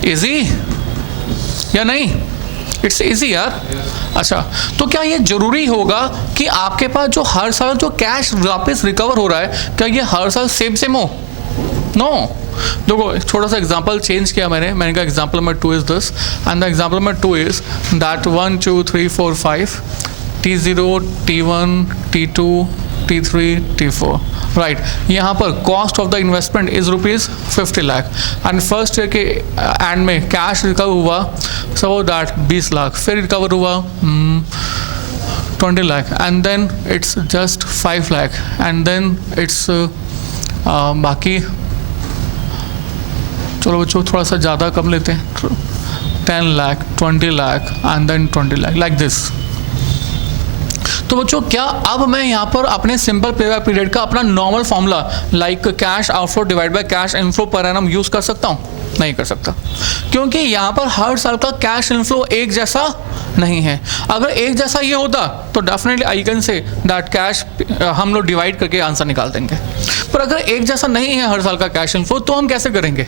इजी या नहीं? इट्स इजी यार। अच्छा, तो क्या ये जरूरी होगा कि आपके पास जो हर साल जो कैश वापस रिकवर हो रहा है, क्या ये हर साल सेम हो? नो। देखो छोटा सा एग्जांपल चेंज किया मैंने कहा example number 2 is this and the example number 2 is that 1 2 3 4 5 T0 T1 T2 T3 T4, right. यहाँ पर cost of the investment is ₹50 lakh and first year के एंड में कैश रिकवर हुआ सो दैट 20 लाख, फिर recover हुआ 20 lakh and then it's just 5 lakh and then it's बाकी चलो बच्चों थोड़ा सा ज़्यादा कम लेते हैं, 10 lakh 20 lakh and then 20 lakh like this. तो बच्चों क्या अब मैं यहाँ पर अपने सिंपल पेबैक पीरियड का अपना normal formula like cash outflow divide by cash inflow per annum use कर सकता हूँ? नहीं कर सकता, क्योंकि यहाँ पर हर साल का कैश इनफ्लो एक जैसा नहीं है। अगर एक जैसा ये होता तो definitely I can say that cash हम लोग डिवाइड करके आंसर निकाल देंगे, पर अगर एक जैसा नहीं है हर साल का कैश इनफ्लो तो हम कैसे करेंगे?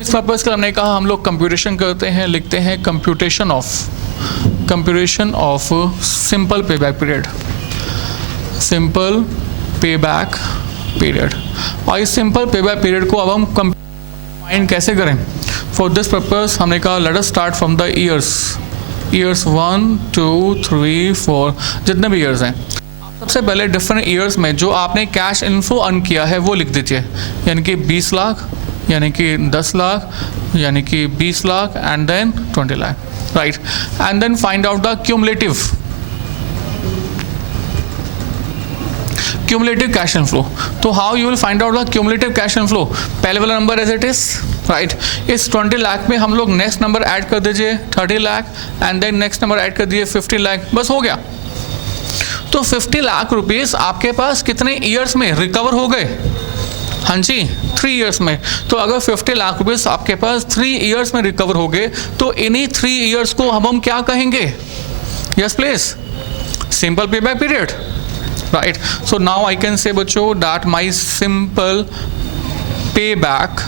इस पर्पज के हमने कहा हम लोग कंप्यूटेशन करते हैं, लिखते हैं computation of simple payback period, simple payback period. और इस सिंपल पेबैक पीरियड को अब हम फाइंड कैसे करें? फॉर दिस पर्पज हमने कहा let us start from the years 1 2 3 4 जितने भी ईयर्स हैं। सबसे पहले डिफरेंट ईयर्स में जो आपने कैश इन्फो अर्न किया है वो लिख दीजिए, यानी कि 20 लाख, यानी कि 10 लाख, यानी कि 20 lakh and then 20 lakh, right. And then find out the cumulative cash inflow. तो how you will find out the cumulative cash inflow? पहले वाला number as it is, right. इस 20 लाख में हम लोग नेक्स्ट नंबर ऐड कर दीजिए 30 lakh and then next number add कर दीजिए 50 लाख, बस हो गया। तो 50 लाख रुपीस आपके पास कितने ईयर्स में रिकवर हो गए? हाँ जी 3 ईयर्स में। तो अगर 50 लाख रुपीस आपके पास 3 ईयर्स में रिकवर हो गए तो इन्हीं 3 ईयर्स को हम क्या कहेंगे? Yes please, simple payback period, right? So now I can say बच्चों that my simple payback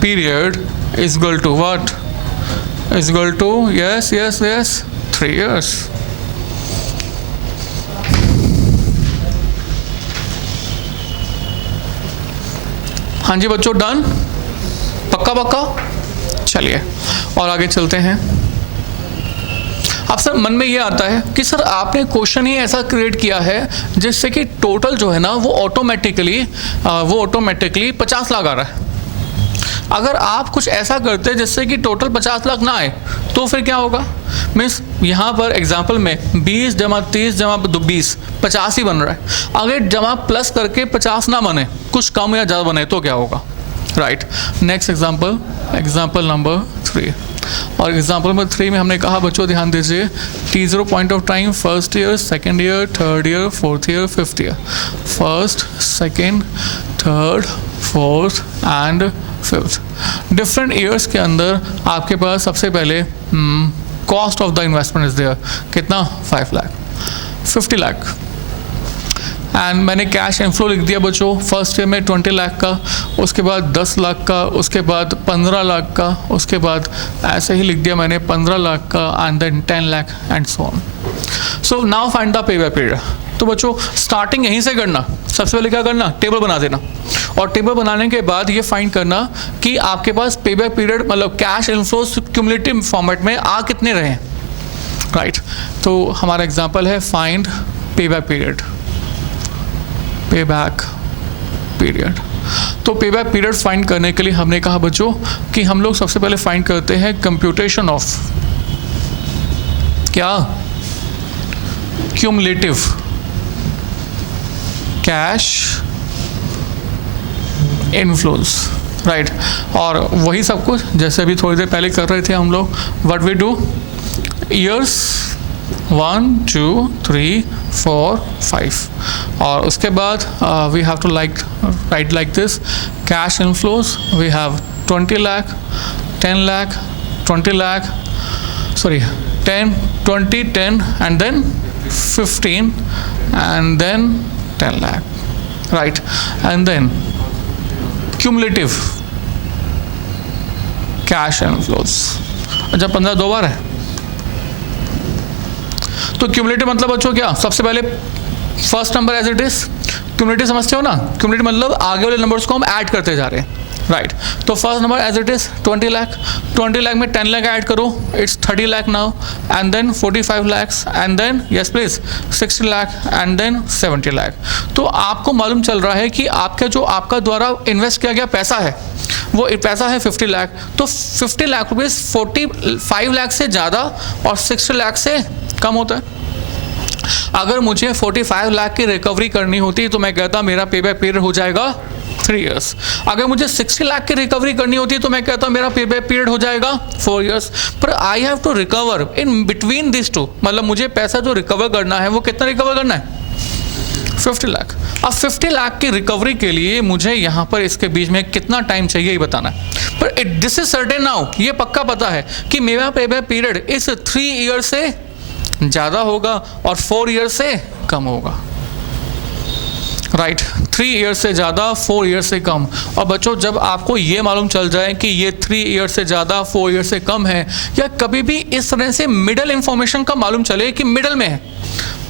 period is equal to what? Is equal to yes 3 years. हाँ जी बच्चों, डन, पक्का। चलिए और आगे चलते हैं। अब सर मन में ये आता है कि सर आपने क्वेश्चन ही ऐसा क्रिएट किया है जिससे कि टोटल जो है ना वो ऑटोमेटिकली 50 लाख आ रहा है। अगर आप कुछ ऐसा करते जिससे कि टोटल 50 लाख ना आए तो फिर क्या होगा? मीन्स यहाँ पर एग्जाम्पल में 20 जमा 30 जमा 20 50 ही बन रहा है। अगर जमा प्लस करके 50 ना बने, कुछ कम या ज़्यादा बने तो क्या होगा? राइट। Next example number 3। और एग्जाम्पल नंबर 3 में हमने कहा बच्चों ध्यान दीजिए, T0 point of time first year, second year, third year, fourth year, fifth year. First, second, third, fourth and fifth different years के अंदर आपके पास सबसे पहले cost of the investment is there, कितना? 5 लाख, 50 लाख। एंड मैंने कैश इनफ्लो लिख दिया बच्चों, फर्स्ट ईयर में 20 लाख का, उसके बाद 10 लाख का, उसके बाद 15 लाख का, उसके बाद ऐसे ही लिख दिया मैंने 15 लाख का, and then 10 lakh and so on. So now find the पे बैक पीरियड। तो बच्चों स्टार्टिंग यहीं से करना, सबसे पहले क्या करना? टेबल बना देना, और टेबल बनाने के बाद ये फाइंड करना कि आपके पास पे बैक पीरियड मतलब कैश इनफ्लोस क्यूमुलेटिव फॉर्मेट में आ कितने रहे, राइट? तो हमारा एग्जांपल है फाइंड पे बैक पीरियड। पे बैक पीरियड, तो पे बैक पीरियड फाइंड करने के लिए हमने कहा बच्चों कि हम लोग सबसे पहले फाइंड करते हैं कंप्यूटेशन ऑफ क्या? Cumulative cash inflows, right? और वही सब कुछ जैसे अभी थोड़ी देर पहले कर रहे थे हम लोग, व्हाट वी डू, ईयर्स 1 2 3 4 5, और उसके बाद we have to write like this, cash inflows we have 20 lakh, 10 lakh, 20 lakh, sorry 10 20 10 and then 15 and then 10 lakh, right? And then cumulative cash inflows, अच्छा 15 दो बार है, तो क्यूमुलेटिव मतलब बच्चों क्या? सबसे पहले first number as it is, cumulative समझते हो ना? क्यूमुलेटिव मतलब आगे वाले नंबर्स को हम ऐड करते जा रहे हैं, राइट? तो first number as it is 20 lakh, 20 lakh में 10 लाख ऐड करो, it's 30 lakh now, and then 45 lakh, and then yes please 60 lakh, and then 70 lakh. तो आपको मालूम चल रहा है कि आपका द्वारा इन्वेस्ट किया गया पैसा है, वो पैसा है 50 लाख। तो 50 लाख रुपीज़ 45 लाख से ज़्यादा और 60 लाख से कम होता है। अगर मुझे 45 लाख की रिकवरी करनी होती तो मैं कहता मेरा पे बैक पीरियड हो जाएगा 3 years। अगर मुझे 60 लाख की रिकवरी करनी होती तो मैं कहता मेरा पे बैक पीरियड हो जाएगा 4 years। पर I have to recover in between this two, मतलब मुझे पैसा जो रिकवर करना है वो कितना रिकवर करना है? 50 लाख। अब 50 लाख की रिकवरी के लिए मुझे यहाँ पर इसके बीच में कितना टाइम चाहिए ये बताना है। पर दिस इज सर्टेन नाउ, ये पक्का पता है कि मेरा पे बैक पीरियड इस 3 years से ज़्यादा होगा और 4 years से कम होगा, राइट? 3 years से ज़्यादा, 4 years से कम। और बच्चों जब आपको ये मालूम चल जाए कि ये 3 years से ज़्यादा, 4 years से कम है, या कभी भी इस तरह से मिडल इंफॉर्मेशन का मालूम चले कि मिडल में है,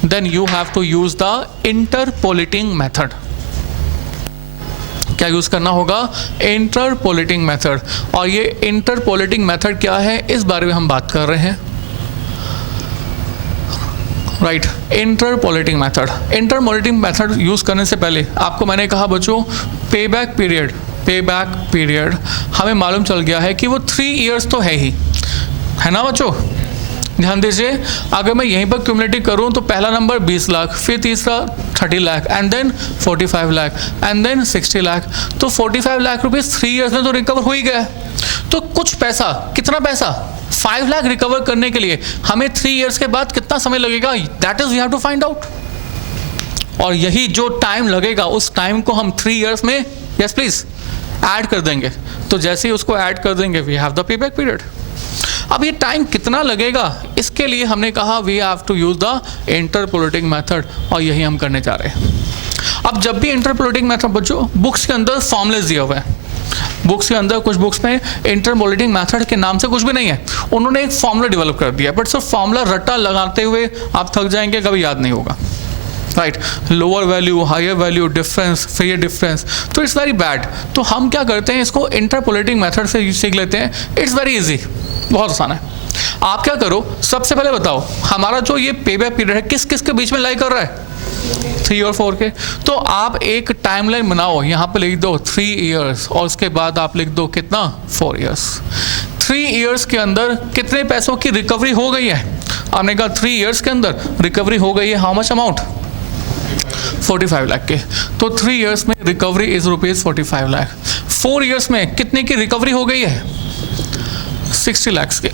then you have to use the interpolating method. क्या यूज करना होगा? Interpolating method. और ये इंटरपोलेटिंग मेथड क्या है इस बारे में हम बात कर रहे हैं, राइट? इंटरपोलेटिंग मेथड यूज करने से पहले आपको मैंने कहा बच्चों पे बैक पीरियड हमें मालूम चल गया है कि वो 3 years तो है ना बच्चों? ध्यान दीजिए, अगर मैं यहीं पर क्यूमुलेटिव करूं तो पहला नंबर 20 लाख, फिर तीसरा 30 lakh, and then 45 lakh, and then 60 lakh. तो 45 लाख रुपीज़ 3 years में तो रिकवर हो ही गया। तो कुछ पैसा, कितना पैसा? 5 लाख रिकवर करने के लिए हमें 3 years के बाद कितना समय लगेगा? That is we have to find out. और यही जो टाइम लगेगा उस टाइम को हम 3 years में यस प्लीज ऐड कर देंगे। तो जैसे ही उसको ऐड कर देंगे वी हैव द पे बैक पीरियड। अब ये टाइम कितना लगेगा, इसके लिए हमने कहा we have to use the interpolating method, और यही हम करने जा रहे हैं। अब जब भी इंटरपोलेटिंग मेथड, बच्चों बुक्स के अंदर फॉर्मूले दिया हुआ है, बुक्स के अंदर कुछ बुक्स में इंटरपोलेटिंग मेथड के नाम से कुछ भी नहीं है, उन्होंने एक फॉर्मूला डेवलप कर दिया, बट सिर्फ फॉर्मूला रट्टा लगाते हुए आप थक जाएंगे, कभी याद नहीं होगा, right. Lower value, higher value, difference, फिर ये डिफरेंस, तो इट्स वेरी बैड। तो हम क्या करते हैं, इसको इंटरपोलेटिंग मेथड से सीख लेते हैं। इट्स वेरी इजी, बहुत आसान है। आप क्या करो, सबसे पहले बताओ हमारा जो ये पे बैक पीरियड है किस किस के बीच में लाई कर रहा है, 3 और 4 के। तो आप एक टाइमलाइन बनाओ, यहाँ पे लिख दो 3 इयर्स, और उसके बाद आप लिख दो कितना, 4 इयर्स। 3 इयर्स के अंदर कितने पैसों की रिकवरी हो गई है, आपने कहा 3 इयर्स के अंदर रिकवरी हो गई है, हाउ मच अमाउंट, 45 लाख के। तो 3 इयर्स में recovery is rupees 45 lakh. 4 years में कितने की रिकवरी हो गई है, 60 लाख के।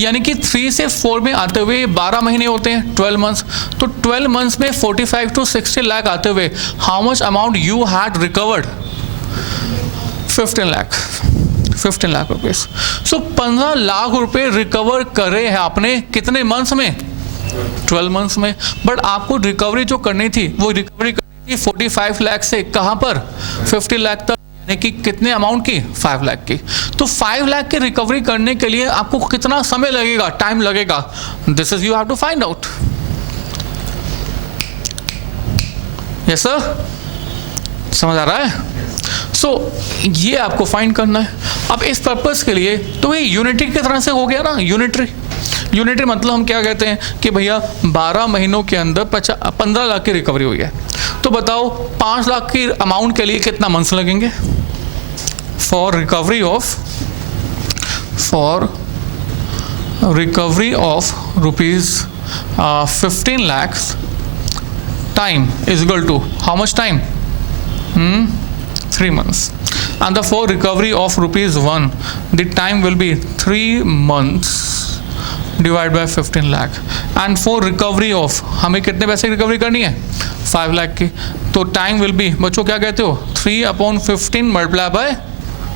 यानी कि 3 से 4 में आते हुए 12 महीने होते हैं, 12 मंथ्स। तो 12 मंथ्स में 45 to 60 लाख आते हुए how much amount you had recovered, 15 lakh, 15 lakh rupees. So 15 lakh रुपए रिकवर करे हैं आपने कितने मंथ्स में, 12 मंथ्स में। बट आपको रिकवरी जो करनी थी वो रिकवरी करनी थी 45 लाख से कहाँ पर, 50 लाख तक, यानी कि कितने अमाउंट की, 5 लाख की। तो 5 लाख की रिकवरी करने के लिए आपको कितना समय लगेगा, टाइम लगेगा, this is you have to find out. Yes sir, समझ आ रहा है। सो ये आपको फाइंड करना है। अब इस पर्पस के लिए तो ये यूनिटरी की तरह से हो गया ना, यूनिटरी। यूनिटरी मतलब हम क्या कहते हैं कि भैया 12 महीनों के अंदर 15 लाख की रिकवरी हुई है, तो बताओ 5 लाख की अमाउंट के लिए कितना मंथ्स लगेंगे, for recovery of rupees 15 lakh time is equal to how much time, 3 months. And the for recovery of rupees 1, the time will be 3 months divided by 15 lakh. And for recovery of, हमें कितने पैसे की recovery करनी है, 5 लाख की। तो time will be, बच्चों क्या कहते हो, 3/15 मल्टीप्लाई बाय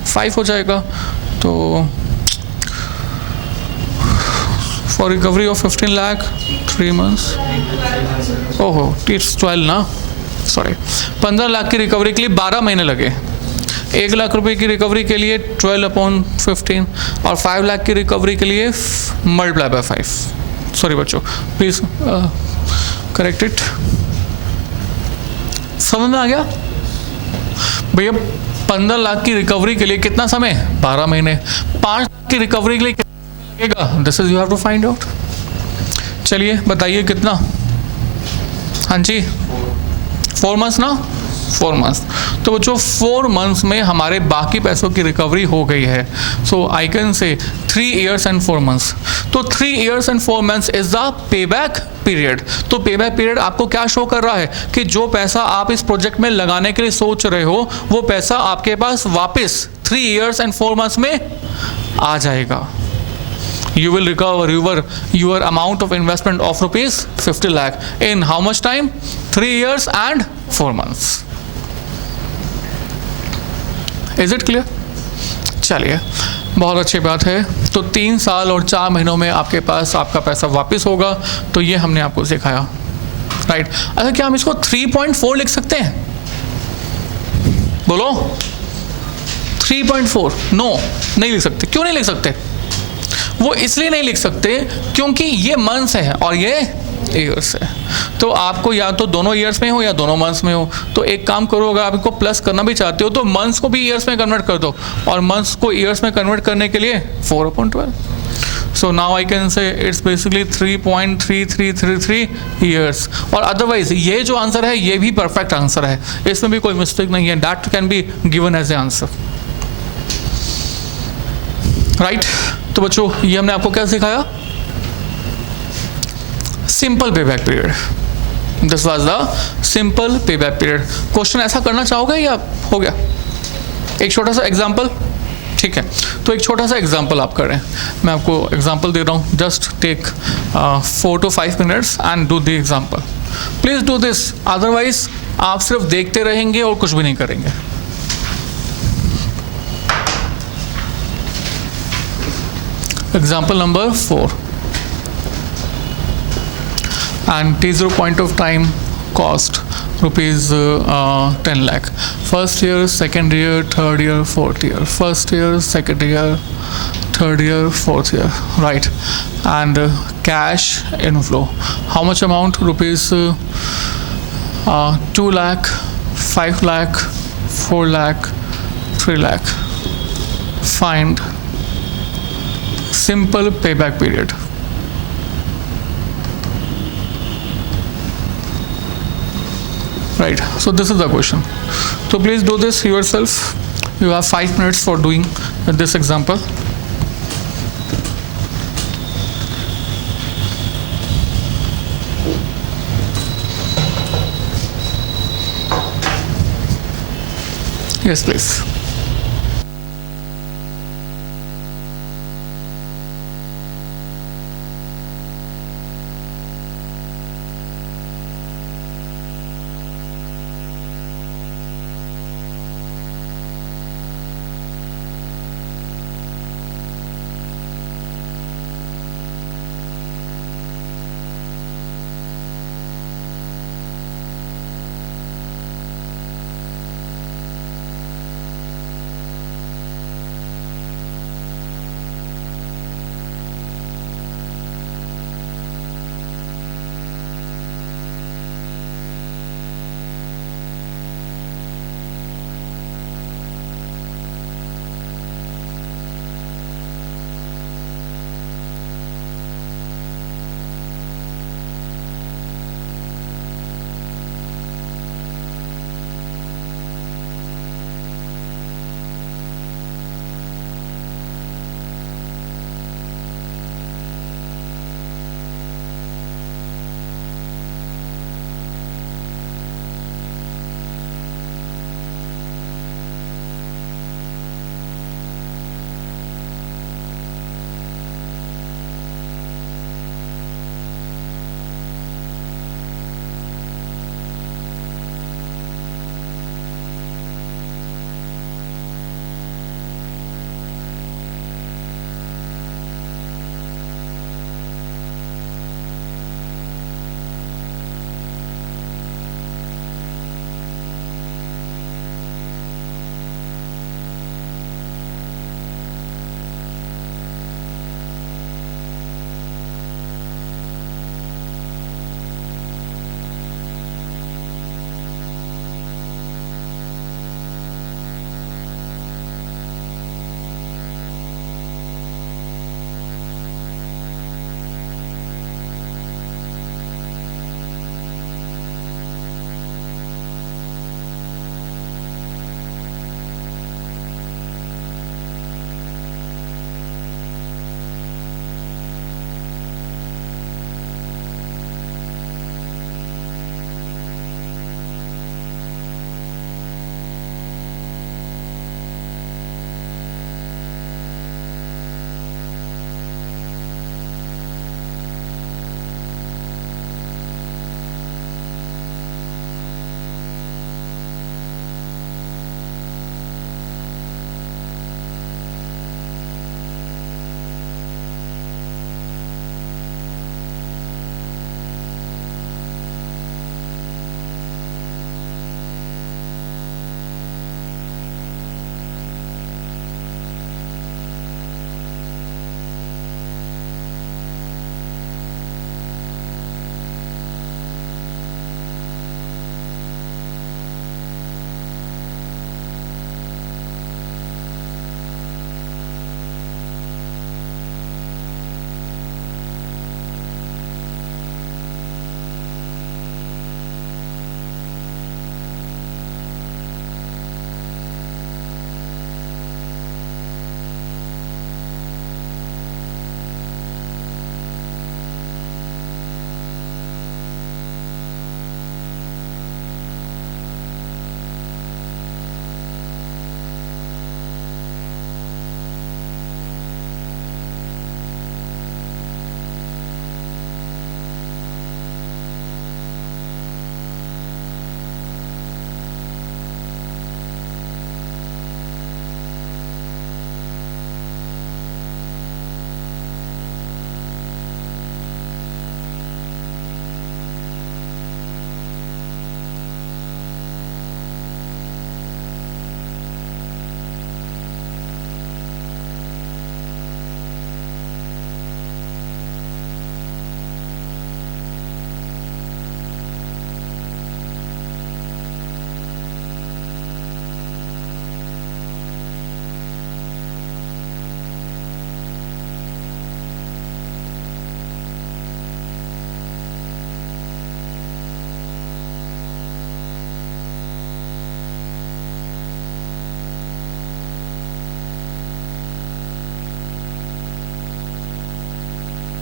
5 हो जाएगा। तो for recovery of 15 lakh 3 months, ओहो इट्स 12 ना, सॉरी, 15 लाख की रिकवरी के लिए 12 महीने लगे। 1 लाख रुपए की रिकवरी के लिए 12/15, और 5 लाख की रिकवरी के लिए मल्टीप्लाई बाय 5। सॉरी बच्चों, प्लीज करेक्ट इट। समझ में आ गया भैया, 15 लाख की रिकवरी के लिए कितना समय, 12 महीने। 5 लाख की रिकवरी के लिए कितना लगेगा, this is you have to find out. चलिए बताइए कितना, हाँ जी 4 मंथ्स ना, 4 मंथ्स। तो बच्चों 4 मंथ्स में हमारे बाकी पैसों की रिकवरी हो गई है। सो I can say 3 years and 4 months। तो 3 years and 4 months is the pay back period. तो पे बैक पीरियड आपको क्या शो कर रहा है कि जो पैसा आप इस प्रोजेक्ट में लगाने के लिए सोच रहे हो वो पैसा आपके पास वापस 3 years and 4 months में आ जाएगा। You will recover your amount of investment of rupees 50 lakh in how much time? 3 years and 4 months. Is it clear? चलिए, बहुत अच्छी बात है। तो 3 साल और 4 महीनों में आपके पास आपका पैसा वापस होगा। तो ये हमने आपको सिखाया, राइट। अच्छा, क्या हम इसको 3.4 लिख सकते हैं, बोलो 3.4? नो, नहीं लिख सकते। क्यों नहीं लिख सकते? वो इसलिए नहीं लिख सकते क्योंकि ये मंथ्स है और ये ईयर्स है। तो आपको या तो दोनों ईयर्स में हो या दोनों मंथ्स में हो। तो एक काम करो, अगर आप इनको प्लस करना भी चाहते हो तो मंथ्स को भी ईयर्स में कन्वर्ट कर दो, और मंथ्स को ईयर्स में कन्वर्ट करने के लिए 4/12। So now I can say it's basically 3.3333 years. और अदरवाइज ये जो आंसर है ये भी परफेक्ट आंसर है, इसमें भी कोई मिस्टेक नहीं है। That can be given as a answer, right. तो बच्चों ये हमने आपको क्या सिखाया, simple pay back period. This was the simple pay back period. Question ऐसा करना चाहोगे या हो गया? एक छोटा सा एग्जांपल, ठीक है। तो एक छोटा सा एग्जांपल आप कर रहे हैं, मैं आपको एग्जांपल दे रहा हूँ। Just take 4 to 5 minutes and do the example. Please do this, otherwise आप सिर्फ देखते रहेंगे और कुछ भी नहीं करेंगे। Example number 4. And T0 point of time cost rupees 10 lakh. First year, second year, third year, fourth year. First year, second year, third year, fourth year, right? And cash inflow. How much amount? Rupees 2 lakh, 5 lakh, 4 lakh, 3 lakh. Find simple payback period. Right, so this is the question. So please do this yourself. You have 5 minutes for doing this example. Yes, please.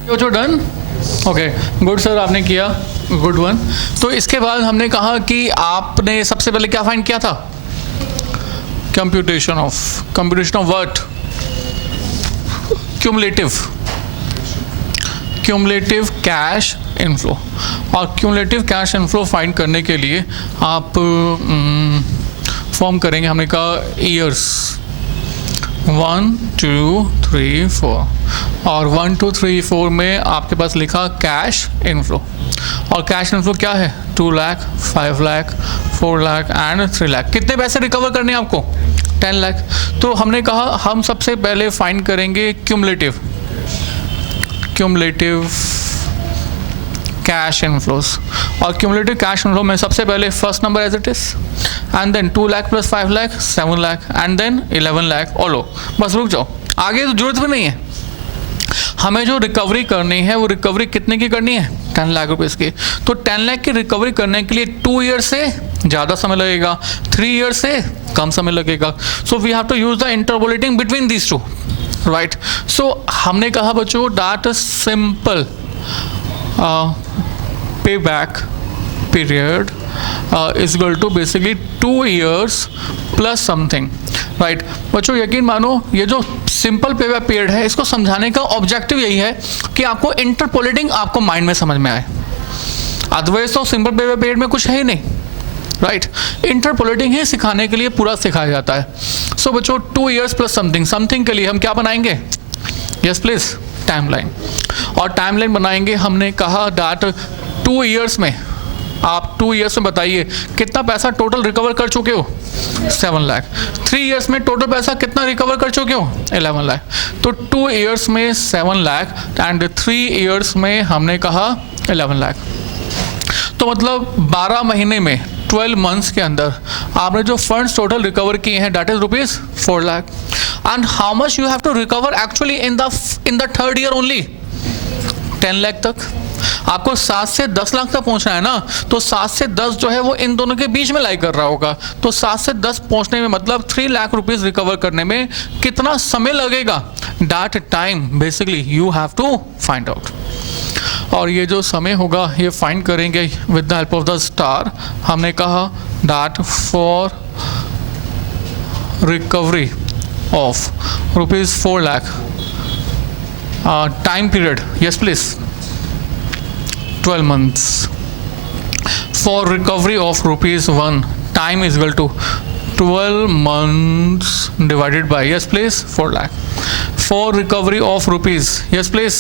जो done, okay good sir, आपने किया, good one. तो इसके बाद हमने कहा कि आपने सबसे पहले क्या फाइंड किया था? Computation of what? Cumulative cash inflow. और क्यूमुलेटिव कैश इनफ्लो फाइंड करने के लिए आप फॉर्म करेंगे, हमने कहा ईयर्स 1 2 3 4, और 1 2 3 4 में आपके पास लिखा कैश इनफ्लो। और कैश इनफ्लो क्या है? 2 लाख, 5 लाख, 4 लाख एंड 3 लाख। कितने पैसे रिकवर करने हैं आपको? 10 लाख। तो हमने कहा हम सबसे पहले फाइंड करेंगे क्यूमुलेटिव कैश इनफ्लोज। और क्यूमुलेटिव कैश इनफ्लो में सबसे पहले first number as it is, and then 2 lakh plus 5 lakh 7 lakh, and then 11 lakh. ओलो, बस रुक जाओ, आगे तो जरूरत भी नहीं है। हमें जो रिकवरी करनी है वो रिकवरी कितने की करनी है? 10 लाख रुपीज़ की। तो 10 लाख की रिकवरी करने के लिए 2 ईयर से ज़्यादा समय लगेगा, 3 ईयर से कम समय लगेगा। So we have to use the interpolating between these two, right. So हमने कहा बच्चों that simple payback period is equal to basically 2 years plus something, right। बच्चों यकीन मानो ये जो सिंपल पेबैक पीरियड है, इसको समझाने का ऑब्जेक्टिव यही है कि आपको इंटरपोलेटिंग आपको माइंड में समझ में आए। अदरवाइज तो सिंपल पेबैक पीरियड में कुछ है ही नहीं, राइट। इंटरपोलेटिंग ही सिखाने के लिए पूरा सिखाया जाता है। सो बच्चों 2 years प्लस समथिंग के लिए हम क्या बनाएंगे? Yes please, timeline. और टाइमलाइन बनाएंगे, हमने कहा दैट 2 years में आप 2 years में बताइए कितना पैसा टोटल रिकवर कर चुके हो? 7 लाख। 3 years में टोटल पैसा कितना रिकवर कर चुके हो? 11 लाख। तो 2 years में 7 लाख एंड 3 years में हमने कहा 11 लाख। तो मतलब 12 महीने में 12 months के अंदर आपने जो फंड्स टोटल रिकवर किए हैं that is rupees 4 lakh. And how much you have to recover actually in the third year only? 10 lakh तक। आपको 7 से 10 लाख तक पहुंचना है ना, तो 7 से 10 जो है वो इन दोनों के बीच में लाई कर रहा होगा। तो 7 से 10 पहुंचने में मतलब 3 लाख रुपीज रिकवर करने में कितना समय लगेगा? That time basically you have to find out. और ये जो समय होगा ये फाइंड करेंगे with the help of the star. हमने कहा that for recovery of rupees 4 lakh time period, yes please, 12 months. For recovery of rupees 1, time is equal to 12 months divided by, yes please, 4 lakh. For recovery of rupees, yes please,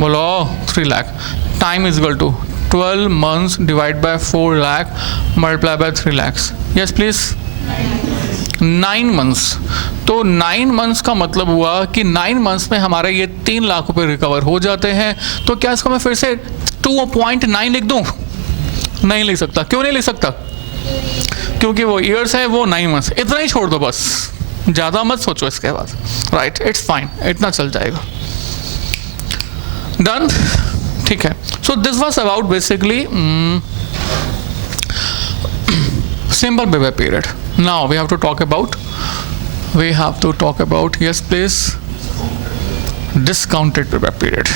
बोलो 3 lakh. Time is equal to 12 months divided by 4 lakh multiplied by 3 lakhs. Yes please. 9 months. तो 9 months का मतलब हुआ कि 9 months में हमारे ये 3 लाख रुपए रिकवर हो जाते हैं। तो क्या इसको मैं फिर से 2.9 लिख दूं? नहीं लिख सकता। क्यों नहीं लिख सकता? क्योंकि वो ईयर्स है, वो 9 months। इतना ही छोड़ दो बस, ज़्यादा मत सोचो इसके बाद, राइट। इट्स फाइन, इतना चल जाएगा। डन, ठीक है। So this was about basically simple payback period. Now we have to talk about yes please, discounted payback period.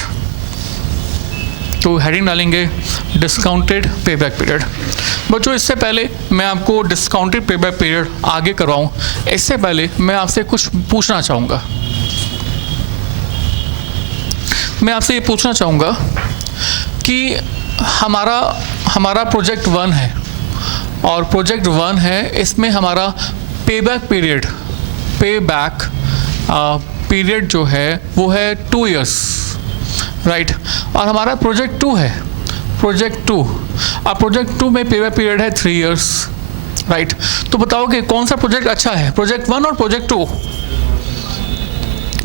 तो हेडिंग डालेंगे डिस्काउंटेड पेबैक पीरियड। बच्चों इससे पहले मैं आपको डिस्काउंटेड पेबैक पीरियड आगे करवाऊं, इससे पहले मैं आपसे कुछ पूछना चाहूँगा। मैं आपसे ये पूछना चाहूँगा कि हमारा प्रोजेक्ट 1 है, और प्रोजेक्ट 1 है, इसमें हमारा पेबैक पीरियड जो है वो है 2 years, राइट। और हमारा प्रोजेक्ट 2 है, प्रोजेक्ट 2। अब प्रोजेक्ट 2 में पेबैक पीरियड है 3 years, राइट। तो बताओ कि कौन सा प्रोजेक्ट अच्छा है, प्रोजेक्ट 1 और प्रोजेक्ट 2?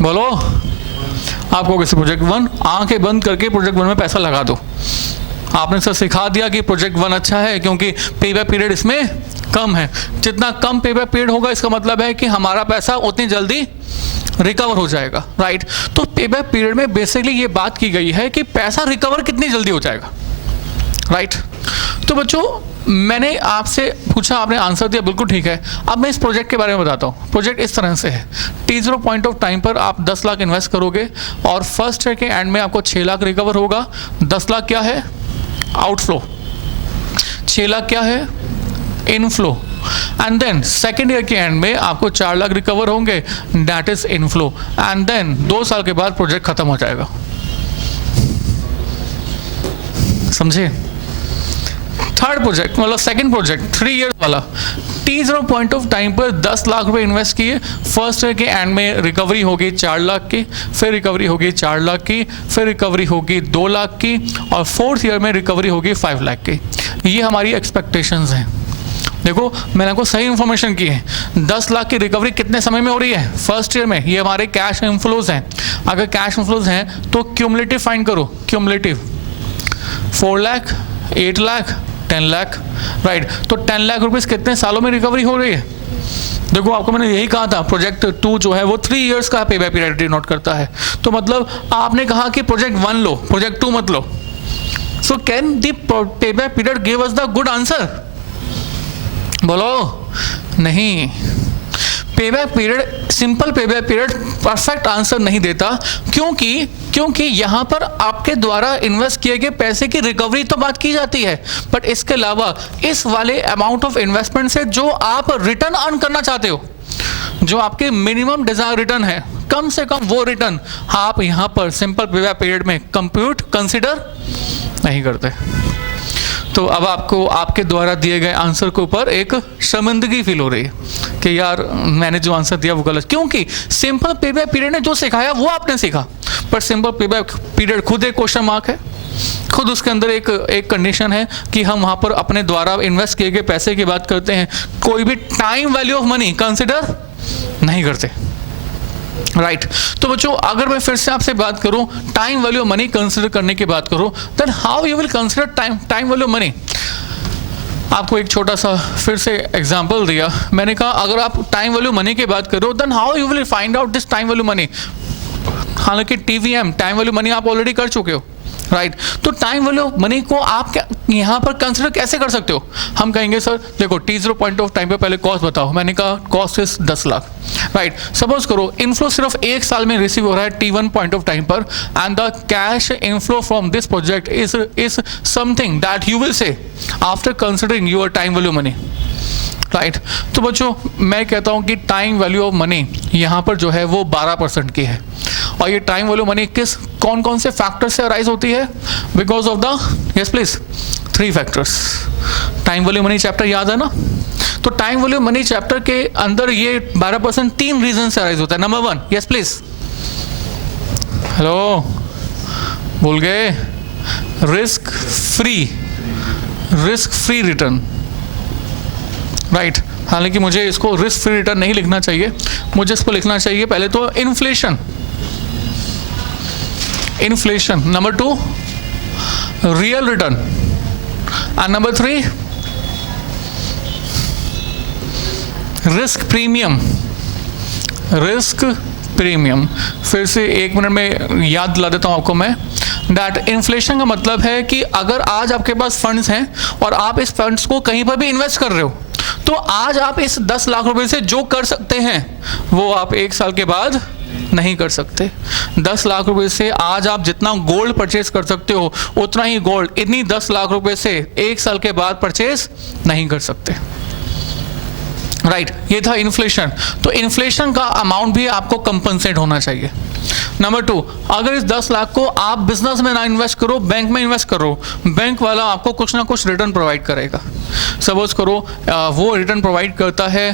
बोलो। आपको किसी प्रोजेक्ट 1 आंखें बंद करके प्रोजेक्ट 1 में पैसा लगा दो। आपने सर सिखा दिया कि प्रोजेक्ट 1 अच्छा है क्योंकि पेबैक पीरियड इसमें कम है। जितना कम पेबैक पीरियड होगा इसका मतलब है कि हमारा पैसा उतनी जल्दी रिकवर हो जाएगा, राइट। तो पेबैक पीरियड में बेसिकली ये बात की गई है कि पैसा रिकवर कितनी जल्दी हो जाएगा, राइट। तो बच्चों मैंने आपसे पूछा, आपने आंसर दिया, बिल्कुल ठीक है। अब मैं इस प्रोजेक्ट के बारे में बताता हूँ। प्रोजेक्ट इस तरह से है, T0 पॉइंट ऑफ टाइम पर आप 10 लाख इन्वेस्ट करोगे और फर्स्ट ईयर के एंड में आपको 6 लाख रिकवर होगा। 10 लाख क्या है? आउटफ्लो। 6 लाख क्या है? Inflow. And then second year के एंड में आपको 4 लाख रिकवर होंगे, that is inflow. And then 2 साल के बाद प्रोजेक्ट खत्म हो जाएगा। समझे? थर्ड प्रोजेक्ट मतलब सेकंड प्रोजेक्ट 3 इयर्स वाला, T0 पॉइंट ऑफ टाइम पर 10 लाख रुपए इन्वेस्ट किए, फर्स्ट ईयर के एंड में रिकवरी होगी 4 लाख की, फिर रिकवरी होगी 4 लाख की, फिर रिकवरी होगी 2 लाख की, और फोर्थ ईयर में रिकवरी होगी 5 लाख की। ये हमारी एक्सपेक्टेशंस हैं। देखो मैंने आपको सही इंफॉर्मेशन की है। 10 लाख की रिकवरी कितने समय में हो रही है? फर्स्ट ईयर में। ये हमारे कैश इनफ्लोज हैं। अगर कैश इनफ्लोज हैं तो क्यूमुलेटिव फाइंड करो। Cumulative 4 lakh, 8 lakh, 10 lakh, right. तो 10 लाख रुपीस कितने सालों में रिकवरी हो रही है? देखो आपको मैंने यही कहा था, प्रोजेक्ट 2 जो है वो 3 इयर्स का पे बैक पीरियड डिनोट करता है। तो मतलब आपने कहा कि प्रोजेक्ट 1 लो, प्रोजेक्ट 2 मत लो। सो कैन द पे back period give us the good answer? बोलो नहीं। Payback period, simple payback period perfect answer नहीं देता। क्योंकि यहाँ पर आपके द्वारा इन्वेस्ट किए गए पैसे की रिकवरी तो बात की जाती है, बट इसके अलावा इस वाले अमाउंट ऑफ इन्वेस्टमेंट से जो आप रिटर्न अर्न करना चाहते हो, जो आपके मिनिमम डिजायर रिटर्न है, कम से कम वो रिटर्न आप यहाँ पर सिंपल पेबैक पीरियड में कंसिडर नहीं करते। तो अब आपको आपके द्वारा दिए गए आंसर के ऊपर एक शर्मिंदगी फील हो रही है कि यार मैंने जो आंसर दिया वो गलत। क्योंकि सिंपल पेबैक पीरियड ने जो सिखाया वो आपने सीखा, पर सिंपल पेबैक पीरियड खुद एक क्वेश्चन मार्क है, खुद उसके अंदर एक कंडीशन है कि हम वहाँ पर अपने द्वारा इन्वेस्ट किए गए पैसे की बात करते हैं, कोई भी time value of money consider नहीं करते, राइट। तो बच्चों अगर मैं फिर से आपसे बात करूं time value of money consider करने की बात करूं, then how you will consider time value of money. आपको एक छोटा सा फिर से एग्जांपल दिया, मैंने कहा अगर आप टाइम वैल्यू मनी की बात करो then how you will find out this time value money. हालांकि TVM टाइम वैल्यू मनी आप ऑलरेडी कर चुके हो, राइट। तो टाइम वैल्यू मनी को आप यहाँ पर कंसिडर कैसे कर सकते हो? हम कहेंगे सर देखो T0 पॉइंट ऑफ टाइम पे पहले कॉस्ट बताओ। मैंने कहा cost is 10 lakh, right. Suppose करो इनफ्लो सिर्फ 1 साल में रिसीव हो रहा है T1 पॉइंट ऑफ टाइम पर, and the cash inflow from this project is something that you will say after considering your time value money, right. तो बच्चों मैं कहता हूं कि टाइम वैल्यू ऑफ मनी यहाँ पर जो है वो 12% की है। और ये टाइम वैल्यू मनी कौन कौन से फैक्टर से अराइज होती है? Because of the, yes please, 3 factors. Time value money chapter याद है ना? तो टाइम वैल्यू मनी चैप्टर के अंदर ये 12% 3 रीजन से अराइज होता है। नंबर 1, यस प्लीज, हेलो भूल गए, रिस्क फ्री रिटर्न, राइट। हालांकि मुझे इसको रिस्क फ्री रिटर्न नहीं लिखना चाहिए, मुझे इसको लिखना चाहिए पहले तो inflation. Number 2 real return, and number 3 risk premium. फिर से 1 मिनट में याद दिला देता हूं आपको मैं, दैट इन्फ्लेशन का मतलब है कि अगर आज आपके पास फंड्स हैं और आप इस फंड्स को कहीं पर भी इन्वेस्ट कर रहे हो, तो आज आप इस 10 लाख रुपए से जो कर सकते हैं वो आप 1 साल के बाद नहीं कर सकते। 10 लाख रुपए से आज आप जितना गोल्ड परचेज कर सकते हो उतना ही गोल्ड इतनी 10 लाख रुपए से 1 साल के बाद परचेज नहीं कर सकते, राइट। ये था इन्फ्लेशन। तो इन्फ्लेशन का अमाउंट भी आपको कंपनसेट होना चाहिए। नंबर 2, अगर इस 10 लाख को आप बिजनेस में ना इन्वेस्ट करो, बैंक में इन्वेस्ट करो, बैंक वाला आपको कुछ ना कुछ रिटर्न प्रोवाइड करेगा। सपोज करो वो रिटर्न प्रोवाइड करता है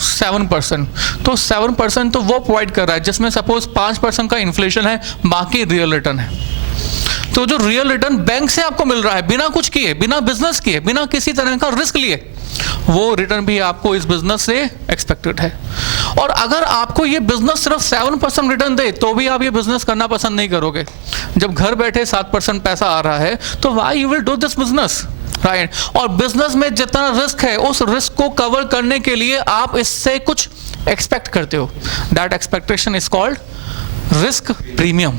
7%, तो 7% तो वो प्रोवाइड कर रहा है जिसमें सपोज 5% का इन्फ्लेशन है, बाकी रियल रिटर्न है। तो जो रियल रिटर्न बैंक से आपको मिल रहा है बिना कुछ किए, बिना बिजनेस किए, बिना किसी तरह का रिस्क लिए, वो रिटर्न भी आपको इस बिजनेस से एक्सपेक्टेड है। और अगर आपको ये बिजनेस सिर्फ 7% रिटर्न दे तो भी आप ये बिजनेस करना पसंद नहीं करोगे। जब घर बैठे 7% पैसा आ रहा है तो why you will do this business, right. और बिजनेस में जितना रिस्क है उस रिस्क को कवर करने के लिए आप इससे कुछ एक्सपेक्ट करते हो, that expectation is called risk premium,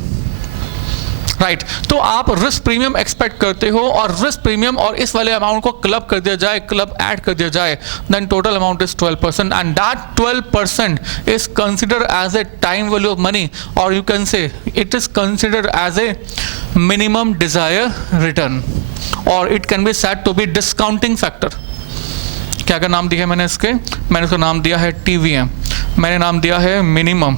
right तो आप रिस्क प्रीमियम एक्सपेक्ट करते हो और रिस्क प्रीमियम और इस वाले अमाउंट को क्लब कर दिया जाए, क्लब ऐड कर दिया जाए, then total amount is 12% and that 12% is considered as a time value of money और you can say it is considered as a minimum desire return और it can be said to be discounting factor. क्या क्या नाम दिया है मैंने इसके? मैंने इसका नाम दिया है TVM, मैंने नाम दिया है मिनिमम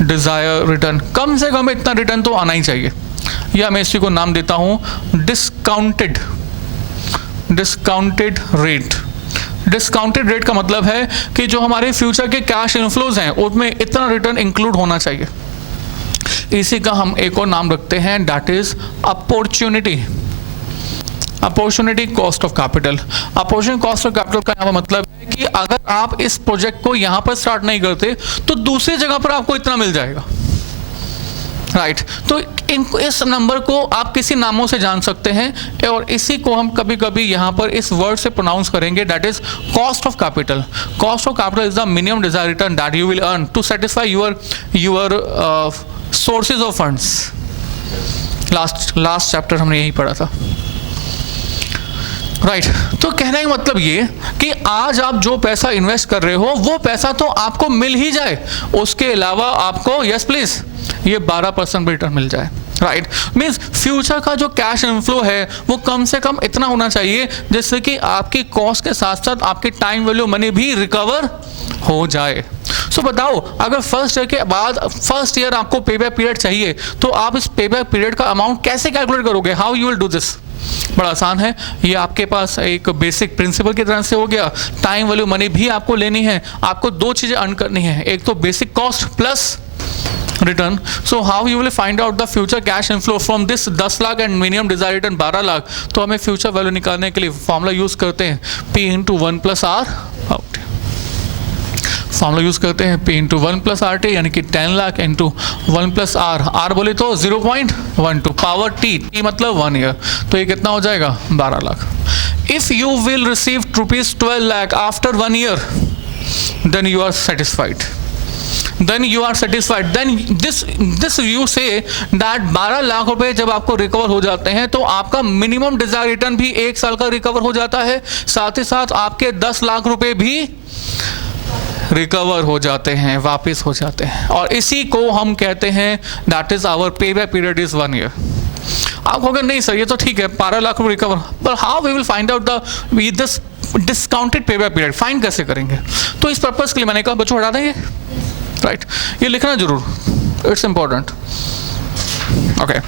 डिजायर रिटर्न, कम से कम इतना रिटर्न तो आना ही चाहिए, या मैं इसी को नाम देता हूं डिस्काउंटेड रेट। डिस्काउंटेड रेट का मतलब है कि जो हमारे फ्यूचर के कैश इनफ्लोज हैं उसमें इतना रिटर्न इंक्लूड होना चाहिए। इसी का हम एक और नाम रखते हैं, that is opportunity cost of capital. Opportunity cost of capital का यहाँ मतलब है कि अगर आप इस प्रोजेक्ट को यहाँ पर स्टार्ट नहीं करते तो दूसरी जगह पर आपको इतना मिल जाएगा, राइट तो इस नंबर को आप किसी नामों से जान सकते हैं और इसी को हम कभी कभी यहाँ पर इस वर्ड से प्रोनाउंस करेंगे, that is cost of capital. Cost of capital is the minimum desired return that you will earn to satisfy your sources of funds. Last chapter हमने यही पढ़ा था, राइट तो कहने का मतलब ये कि आज आप जो पैसा इन्वेस्ट कर रहे हो वो पैसा तो आपको मिल ही जाए, उसके अलावा आपको यस प्लीज ये 12% रिटर्न मिल जाए, राइट मीन्स फ्यूचर का जो कैश इनफ्लो है वो कम से कम इतना होना चाहिए जिससे कि आपकी कॉस्ट के साथ साथ आपकी टाइम वैल्यू मनी भी रिकवर हो जाए। सो बताओ अगर फर्स्ट ईयर के बाद फर्स्ट ईयर आपको पे बैक पीरियड चाहिए तो आप इस पे बैक पीरियड का अमाउंट कैसे कैलकुलेट करोगे? How you will do this? बड़ा आसान है, ये आपके पास एक बेसिक प्रिंसिपल की तरह से हो गया। टाइम वैल्यू मनी भी आपको लेनी है, आपको दो चीजें अर्न करनी है, एक तो basic cost plus return. So how you will find out the future cash inflow from this 10 lakh and minimum desired return 12 lakh. तो हमें फ्यूचर वैल्यू निकालने के लिए फॉर्मूला यूज करते हैं P/1+R आउट। फॉर्मूला यूज करते हैं P/1+RT यानी कि 10 लाख इंटू 1+R। R बोले तो 0.12 पावर T मतलब 1 ईयर, तो ये कितना हो जाएगा 12 lakh. If you will receive ₹12 lakh after 1 year then you are satisfied. Then this you say that 12 lakh रुपए जब आपको रिकवर हो जाते हैं तो आपका मिनिमम डिजायर रिटर्न भी 1 साल का रिकवर हो जाता है, साथ ही साथ आपके 10 लाख रुपए भी रिकवर हो जाते हैं, वापस हो जाते हैं, और इसी को हम कहते हैं दैट इज आवर पे बैक पीरियड इज 1 ईयर। आप कहोगे नहीं सर ये तो ठीक है 12 लाख रुपए रिकवर, पर how we will find out this discounted pay back period, find कैसे करेंगे? तो इस पर्पज के लिए मैंने कहा बच्चों हटा देंगे, राइट ये लिखना जरूर, इट्स इंपॉर्टेंट। ओके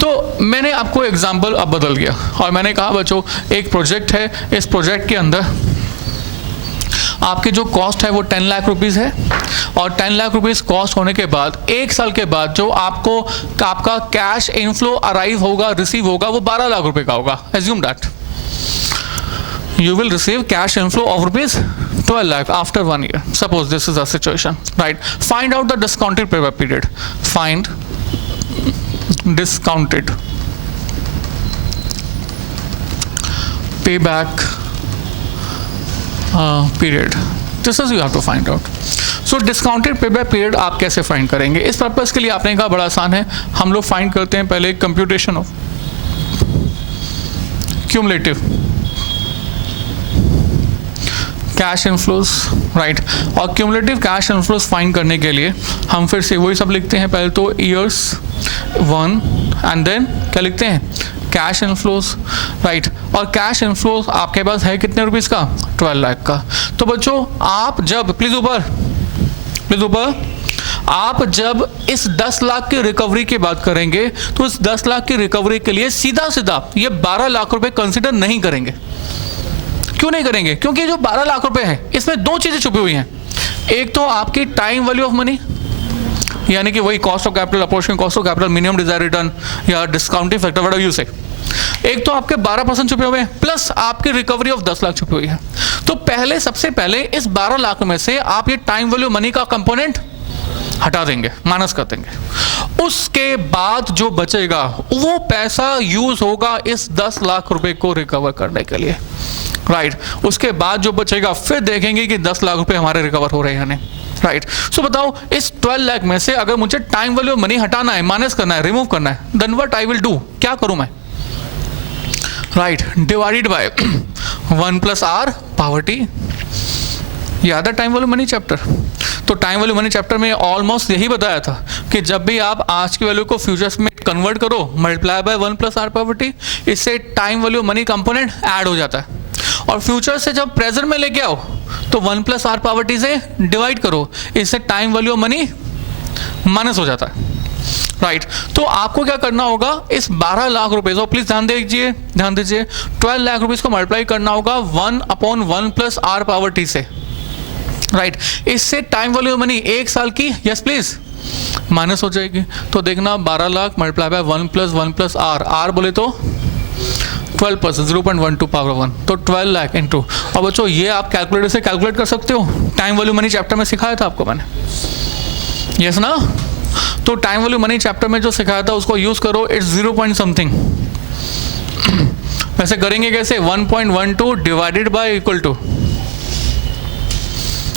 तो मैंने आपको एग्जाम्पल अब बदल गया और मैंने कहा बच्चों एक प्रोजेक्ट है, इस प्रोजेक्ट के अंदर आपकी जो कॉस्ट है वो 10 लाख रुपीज़ है और 10 लाख रुपीज़ कॉस्ट होने के बाद 1 साल के बाद जो आपका कैश इनफ्लो अराइव होगा, रिसीव होगा, वो 12 लाख रुपए का होगा। Assume that you will receive cash inflow of rupees 12 lakh after 1 year. Suppose this is a situation, right? Find out the discounted payback period. Find discounted payback period. This is you have to find out. So discounted payback period आप कैसे find करेंगे? इस purpose के लिए आपने कहा बड़ा आसान है, हम लोग फाइंड करते हैं पहले computation of cumulative cash inflows, right. और क्यूमुलेटिव कैश इनफ्लोज फाइंड करने के लिए हम फिर से वही सब लिखते हैं, पहले तो ईयर्स 1 एंड देन क्या लिखते हैं कैश इनफ्लोज, राइट। और कैश इनफ्लोज आपके पास है कितने रुपीस का 12 लाख का। तो बच्चों आप जब प्लीज ऊपर आप जब इस 10 लाख की रिकवरी की बात करेंगे तो इस 10 लाख की रिकवरी के लिए सीधा सीधा ये 12 लाख रुपए कंसिडर नहीं करेंगे। क्यों नहीं करेंगे? क्योंकि जो 12 लाख रुपए हैं इसमें दो चीजें छुपी हुई हैं, एक तो आपकी टाइम वैल्यू ऑफ मनी यानी कि वही cost of capital, opportunity cost of capital, minimum desired return या डिस्काउंटिंग फैक्टर व्हाटएवर यू से, एक तो आपके 12% छुपे हुए हैं प्लस आपकी रिकवरी ऑफ 10 लाख छुपी हुई है। तो सबसे पहले इस 12 लाख में से आप ये टाइम वैल्यू मनी का कंपोनेंट हटा देंगे, माइनस कर देंगे। उसके बाद जो बचेगा वो पैसा यूज होगा इस 10 लाख रुपए को रिकवर करने के लिए, राइट। उसके बाद जो बचेगा फिर देखेंगे कि 10 लाख रुपए हमारे रिकवर हो रहे हैं या नहीं। राइट। सो बताओ इस 12 लाख में से अगर मुझे टाइम वैल्यू मनी हटाना है, माइनस करना है, रिमूव करना है, then what I will do, क्या करूं मैं? Right, divided by 1 plus are power t. याद है टाइम वैल्यू मनी चैप्टर? तो टाइम वैल्यू मनी चैप्टर में ऑलमोस्ट यही बताया था कि जब भी आप आज की वैल्यू को फ्यूचर्स में कन्वर्ट करो, multiply by 1 plus are power T, इससे time value money component add हो जाता है। और फ्यूचर से जब प्रेजेंट में लेके आओ तो 1 प्लस आर पावर टी से डिवाइड करो, इससे टाइम वैल्यू मनी माइनस हो जाता है। राइट, तो आपको क्या करना होगा, इस 12 लाख रुपए को प्लीज ध्यान दीजिए, 12 लाख रुपीस को मल्टीप्लाई करना होगा 1/1 प्लस आर पावर टी से। राइट, इससे टाइम वैल्यू मनी 1 साल की, यस प्लीज, माइनस हो जाएगी। तो देखना 12 lakh multiply by 1 plus r बोले तो 12%, 0.12 पावर 1, तो 12 लाख इंटू, और बच्चों ये आप कैलकुलेटर से कैलकुलेट कर सकते हो, टाइम वैल्यू मनी चैप्टर में सिखाया था आपको मैंने, यस ना? तो टाइम वैल्यू मनी चैप्टर में जो सिखाया था उसको यूज करो, इट्स 0 पॉइंट समथिंग। वैसे करेंगे कैसे, 1.12 divided by equal to,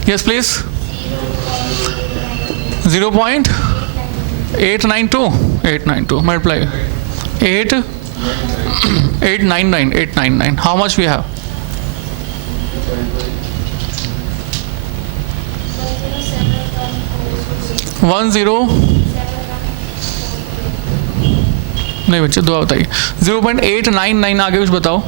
yes please, 0.892 multiply 899, how much we have? 10 नहीं बच्चे, दो बताइए, 0.899, आगे कुछ बताओ।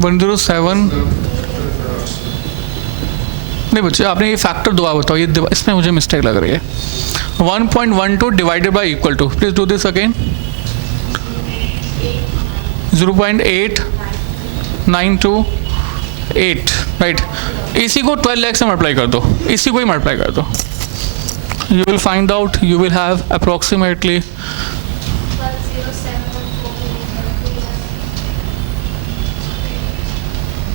107 नहीं बच्चे, आपने ये फैक्टर दुआ बताओ, ये इसमें मुझे मिस्टेक लग रही है। 1.12 divided by equal to, please do this again, 0.8928, right. इसी को 12 लाख से मल्टीप्लाई कर दो, इसी को ही मल्टीप्लाई कर दो, you will find out, you will have approximately,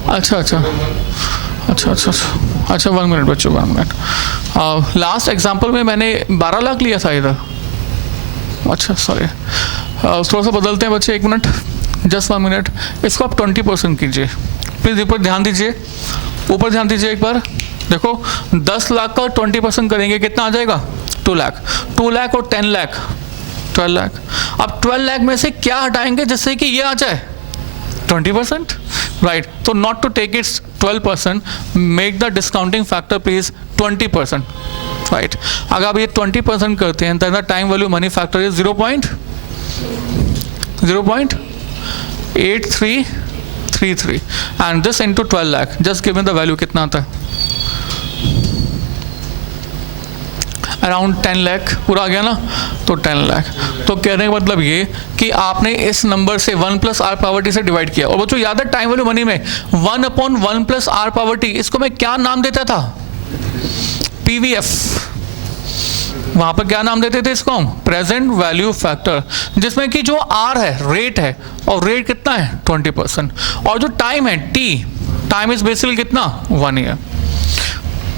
अच्छा 1 मिनट बच्चों, 1 मिनट। लास्ट एग्जाम्पल में मैंने 12 लाख लिया था इधर, अच्छा सॉरी, थोड़ा सा बदलते हैं बच्चे, 1 मिनट, जस्ट 1 मिनट। इसको आप 20% कीजिए प्लीज़, ऊपर ध्यान दीजिए, ऊपर ध्यान दीजिए एक बार, देखो 10 लाख का 20% करेंगे कितना आ जाएगा, 2 लाख, 2 लाख और 10 लाख, 12 लाख। अब 12 लाख में से क्या हटाएंगे जिससे कि ये आ जाए 20%, राइट। तो not to take its 12%, make the discounting factor please 20%, right. अगर आप ये 20% करते हैं तो time value money factor is 0.8333 and this into 12 lakh, just give me the value, कितना आता है, अराउंड 10 लाख, पूरा आ गया ना, तो 10 लाख। तो कहने का मतलब ये कि आपने इस नंबर से 1 प्लस आर पावर टी से डिवाइड किया। और बच्चों याद है टाइम वैल्यू मनी में 1/1 प्लस आर पावर टी, इसको मैं क्या नाम देता था, पीवीएफ, वहां पर क्या नाम देते थे इसको हम, प्रेजेंट वैल्यू फैक्टर, जिसमें कि जो आर है रेट है, और रेट कितना है 20%, और जो टाइम है टी, टाइम इज बेसिकली कितना 1 ईयर।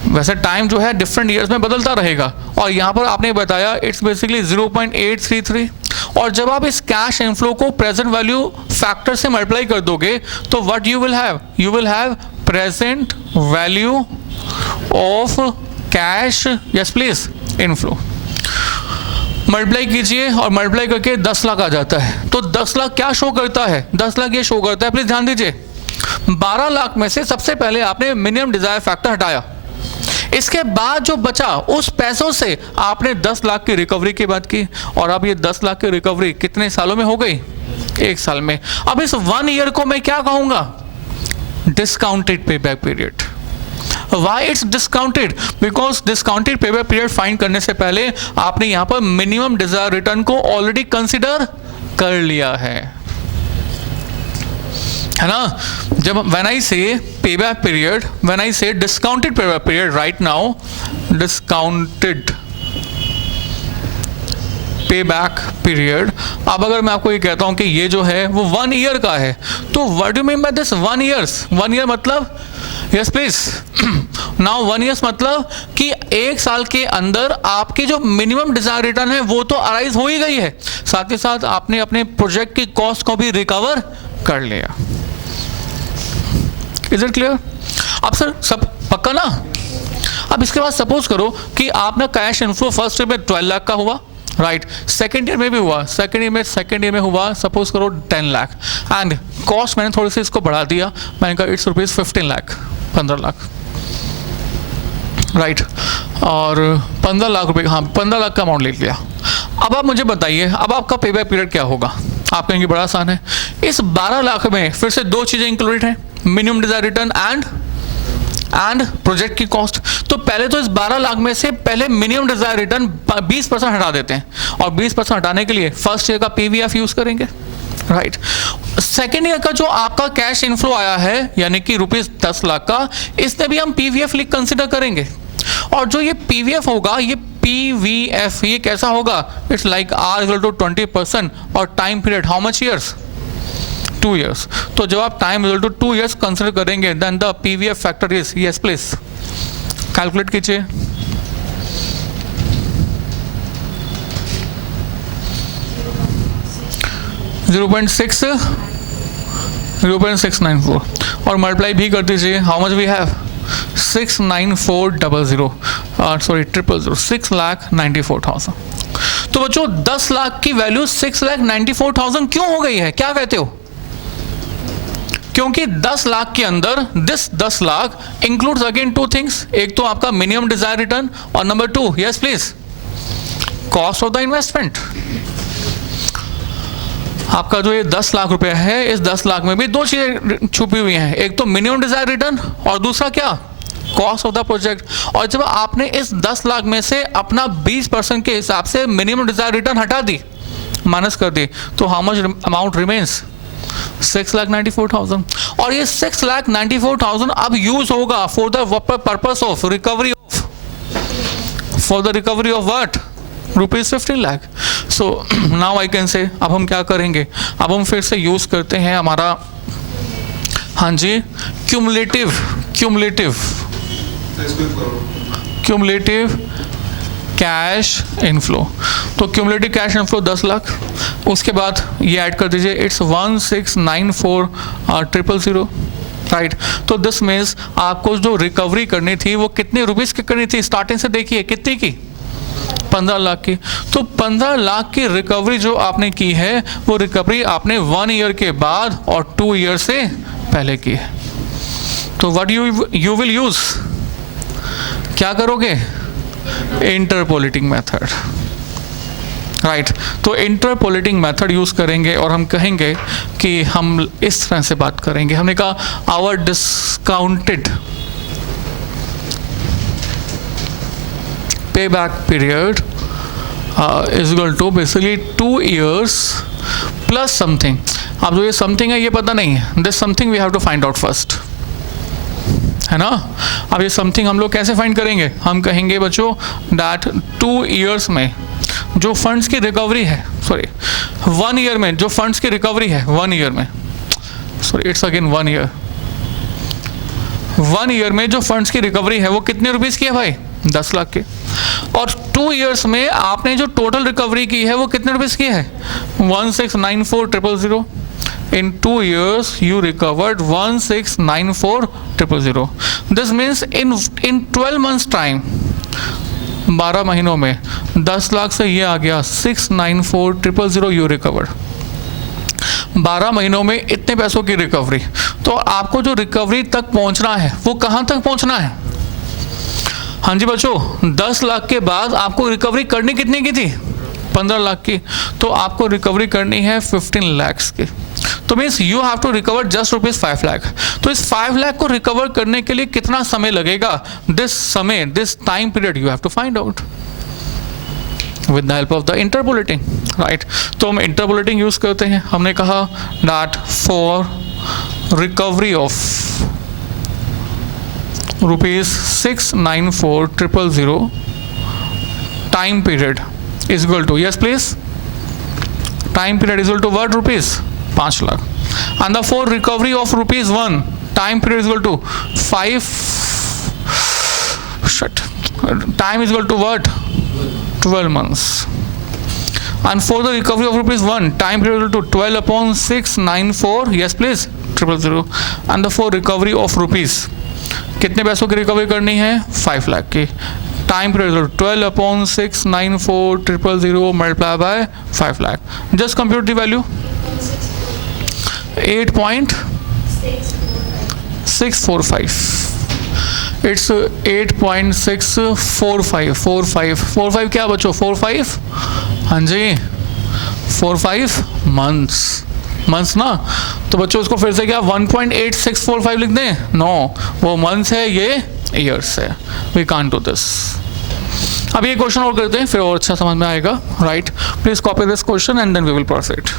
वैसे टाइम जो है डिफरेंट ईयर्स में बदलता रहेगा, और यहाँ पर आपने बताया इट्स बेसिकली 0.833, और जब आप इस कैश इनफ्लो को प्रेजेंट वैल्यू फैक्टर से मल्टीप्लाई कर दोगे तो what you will have present value of cash, yes please, inflow. Multiply कीजिए और मल्टीप्लाई करके 10 लाख आ जाता है। तो 10 लाख क्या शो करता है, 10 लाख ये शो करता है, प्लीज ध्यान दीजिए, 12 लाख में से सबसे पहले आपने मिनिमम डिजायर फैक्टर हटाया, इसके बाद जो बचा उस पैसों से आपने 10 लाख की रिकवरी की बात की, और अब ये 10 लाख की रिकवरी कितने सालों में हो गई, 1 साल में। अब इस 1 ईयर को मैं क्या कहूंगा, discounted payback period. Why it's discounted, because discounted payback period find करने से पहले आपने यहां पर मिनिमम डिजायर रिटर्न को ऑलरेडी कंसिडर कर लिया है ना। जब when I say payback period, when I say discounted payback period, right now discounted payback period, अब अगर मैं आपको ये कहता हूं कि ये जो है वो 1 ईयर का है, तो what do you mean by this 1 years? 1 year मतलब, यस प्लीज, नाउ 1 ईयर्स मतलब कि 1 साल के अंदर आपकी जो मिनिमम डिजायर रिटर्न है वो तो अराइज हो ही गई है, साथ ही साथ आपने अपने प्रोजेक्ट की कॉस्ट को भी रिकवर कर लिया। Is it clear? अब सर सब पक्का ना? अब इसके बाद सपोज करो कि आपने कैश इनफ्लो फर्स्ट ईयर में 12 लाख का हुआ, राइट, सेकेंड ईयर में भी हुआ, सेकेंड ईयर में हुआ सपोज करो 10 लाख, एंड कॉस्ट मैंने थोड़ी सी इसको बढ़ा दिया, मैंने कहा it's rupees 15 lakh, 15 lakh, right, और 15 लाख रुपए, हाँ 15 लाख का अमाउंट ले लिया। अब आप मुझे बताइए अब आपका पे बैक पीरियड क्या होगा? आप कहेंगे बड़ा आसान है, इस 12 लाख में फिर से दो चीज़ें इंक्लूडेड हैं, minimum desire return and project की कॉस्ट। तो पहले तो इस 12 लाख में से पहले मिनिमम डिजायर रिटर्न 20% हटा देते हैं, और 20% हटाने के लिए फर्स्ट ईयर का पीवीएफ यूज करेंगे, राइट। सेकेंड ईयर का जो आपका कैश इनफ्लो आया है यानी कि ₹10 लाख का, इसमें भी हम पीवीएफ लिख कंसिडर करेंगे, और जो ये पीवीएफ होगा, ये पीवीएफ ये कैसा होगा? It's like R equal to 20% और time period how much years? 2 years। तो जब आप time equal to 2 years consider करेंगे then the PVF factor is, yes please calculate कीजिए। $0.694 और मल्टीप्लाई भी कर दीजिए, how much we have? 69400 sorry 000 6,94,000। तो बच्चों 10 लाख की वैल्यू 6,94,000 क्यों हो गई है? क्या कहते हो? क्योंकि 10 लाख के अंदर this 10 lakh includes again 2 things, एक तो आपका मिनिमम डिजायर रिटर्न और number 2 yes please cost of the investment. आपका जो ये 10 लाख रुपए है, इस 10 लाख में भी दो चीजें छुपी हुई हैं, एक तो मिनिमम डिजायर रिटर्न और दूसरा क्या? Cost of the project. और जब आपने इस 10 लाख में से अपना 20% के हिसाब से मिनिमम डिजायर रिटर्न हटा दी, माइनस कर दी, तो हाउ मच अमाउंट रिमेन्स? 6,94,000। और ये 6,94,000 अब यूज होगा for the purpose of recovery of, for the recovery of what? ₹15 lakh. So now I can say, अब हम क्या करेंगे? अब हम फिर से यूज करते हैं हमारा, हाँ जी, क्यूमुलेटिव कैश इनफ्लो। तो क्यूमुलेटिव कैश इनफ्लो 10 लाख, उसके बाद ये ऐड कर दीजिए, इट्स 1,694,000, राइट। तो दिस मीन्स आपको जो रिकवरी करनी थी वो कितने रुपीस की करनी थी? स्टार्टिंग से देखिए कितनी की? 15 लाख की। तो 15 लाख की रिकवरी जो आपने की है, वो रिकवरी आपने 1 ईयर के बाद और 2 ईयर से पहले की है। तो व्हाट यू विल यूज? क्या करोगे? Interpolating method, right. तो इंटरपोलेटिंग मेथड यूज करेंगे और हम कहेंगे कि हम इस तरह से बात करेंगे। हमने कहा our discounted payback period is equal to basically 2 years plus something। अब जो ये something है ये पता नहीं है, this something we have to find out first, है ना। अब ये something हम लोग कैसे फाइंड करेंगे? हम कहेंगे बच्चों that 2 years में जो फंड्स की रिकवरी है, सॉरी 1 ईयर में जो फंड्स की रिकवरी है, 1 ईयर में, sorry it's again 1 year, 1 year में जो फंड्स की रिकवरी है वो कितने रुपीस की है भाई? 10 लाख के। और 2 इयर्स में आपने जो टोटल रिकवरी की है वो कितने रुपीस की है? 1,694,000। In 2 years you recovered 1,694,000। This means in 12 months time, 12 महीनों में 10 लाख से ये आ गया 694,000 you recovered। 12 महीनों में इतने पैसों की रिकवरी। तो आपको जो रिकवरी तक पहुंचना है वो कहाँ तक पहुंचना है? हाँ जी बच्चों, 10 लाख के बाद आपको रिकवरी करनी कितने की थी? 15 लाख की। तो आपको रिकवरी करनी है 15 लाख की। तो means you have to recover just ₹5 lakh. तो इस 5 लाख को रिकवर करने के लिए कितना समय लगेगा? This time period you have to find out with the help of the interpolating, right. तो हम इंटरपोलेटिंग यूज करते हैं। हमने कहा that for recovery of ₹694,000 time period is equal to, yes please, time period is equal to what? ₹5 lakh। and the for recovery of ₹1 time period is equal to 5 time is equal to what? 12 months। and for the recovery of ₹1 time period is equal to 12 upon 694, yes please, 000 and the for recovery of rupees, कितने पैसों की recovery करनी है? 5 लाख की। Time period 12/694,000 multiply by 5 lakh. Just compute the value 8.645। It's 8.645 क्या बच्चों? 45, हाँ जी 45 months ना। तो बच्चों इसको फिर से क्या 1.8645 लिख दें? नो, वो मंथ्स है, ये ईयर्स है। We can't do this. अब ये क्वेश्चन और करते हैं, फिर और अच्छा समझ में आएगा, right? Please copy this question and then we will proceed.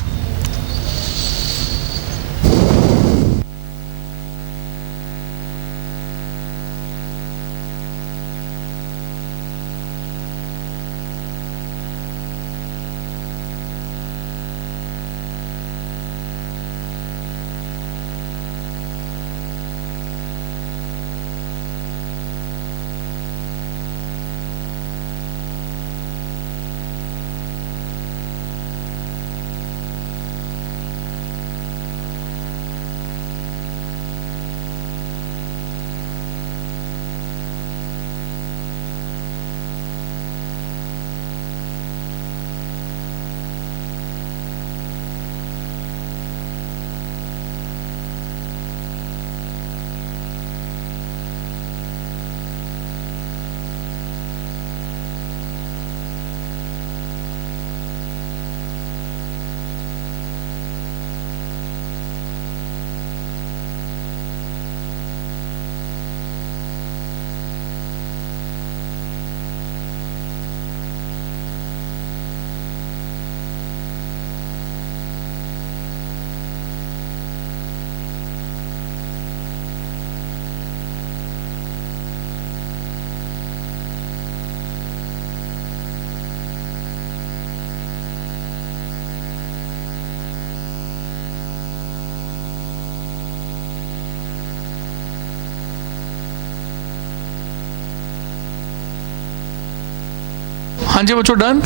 हाँ जी बच्चों, डन।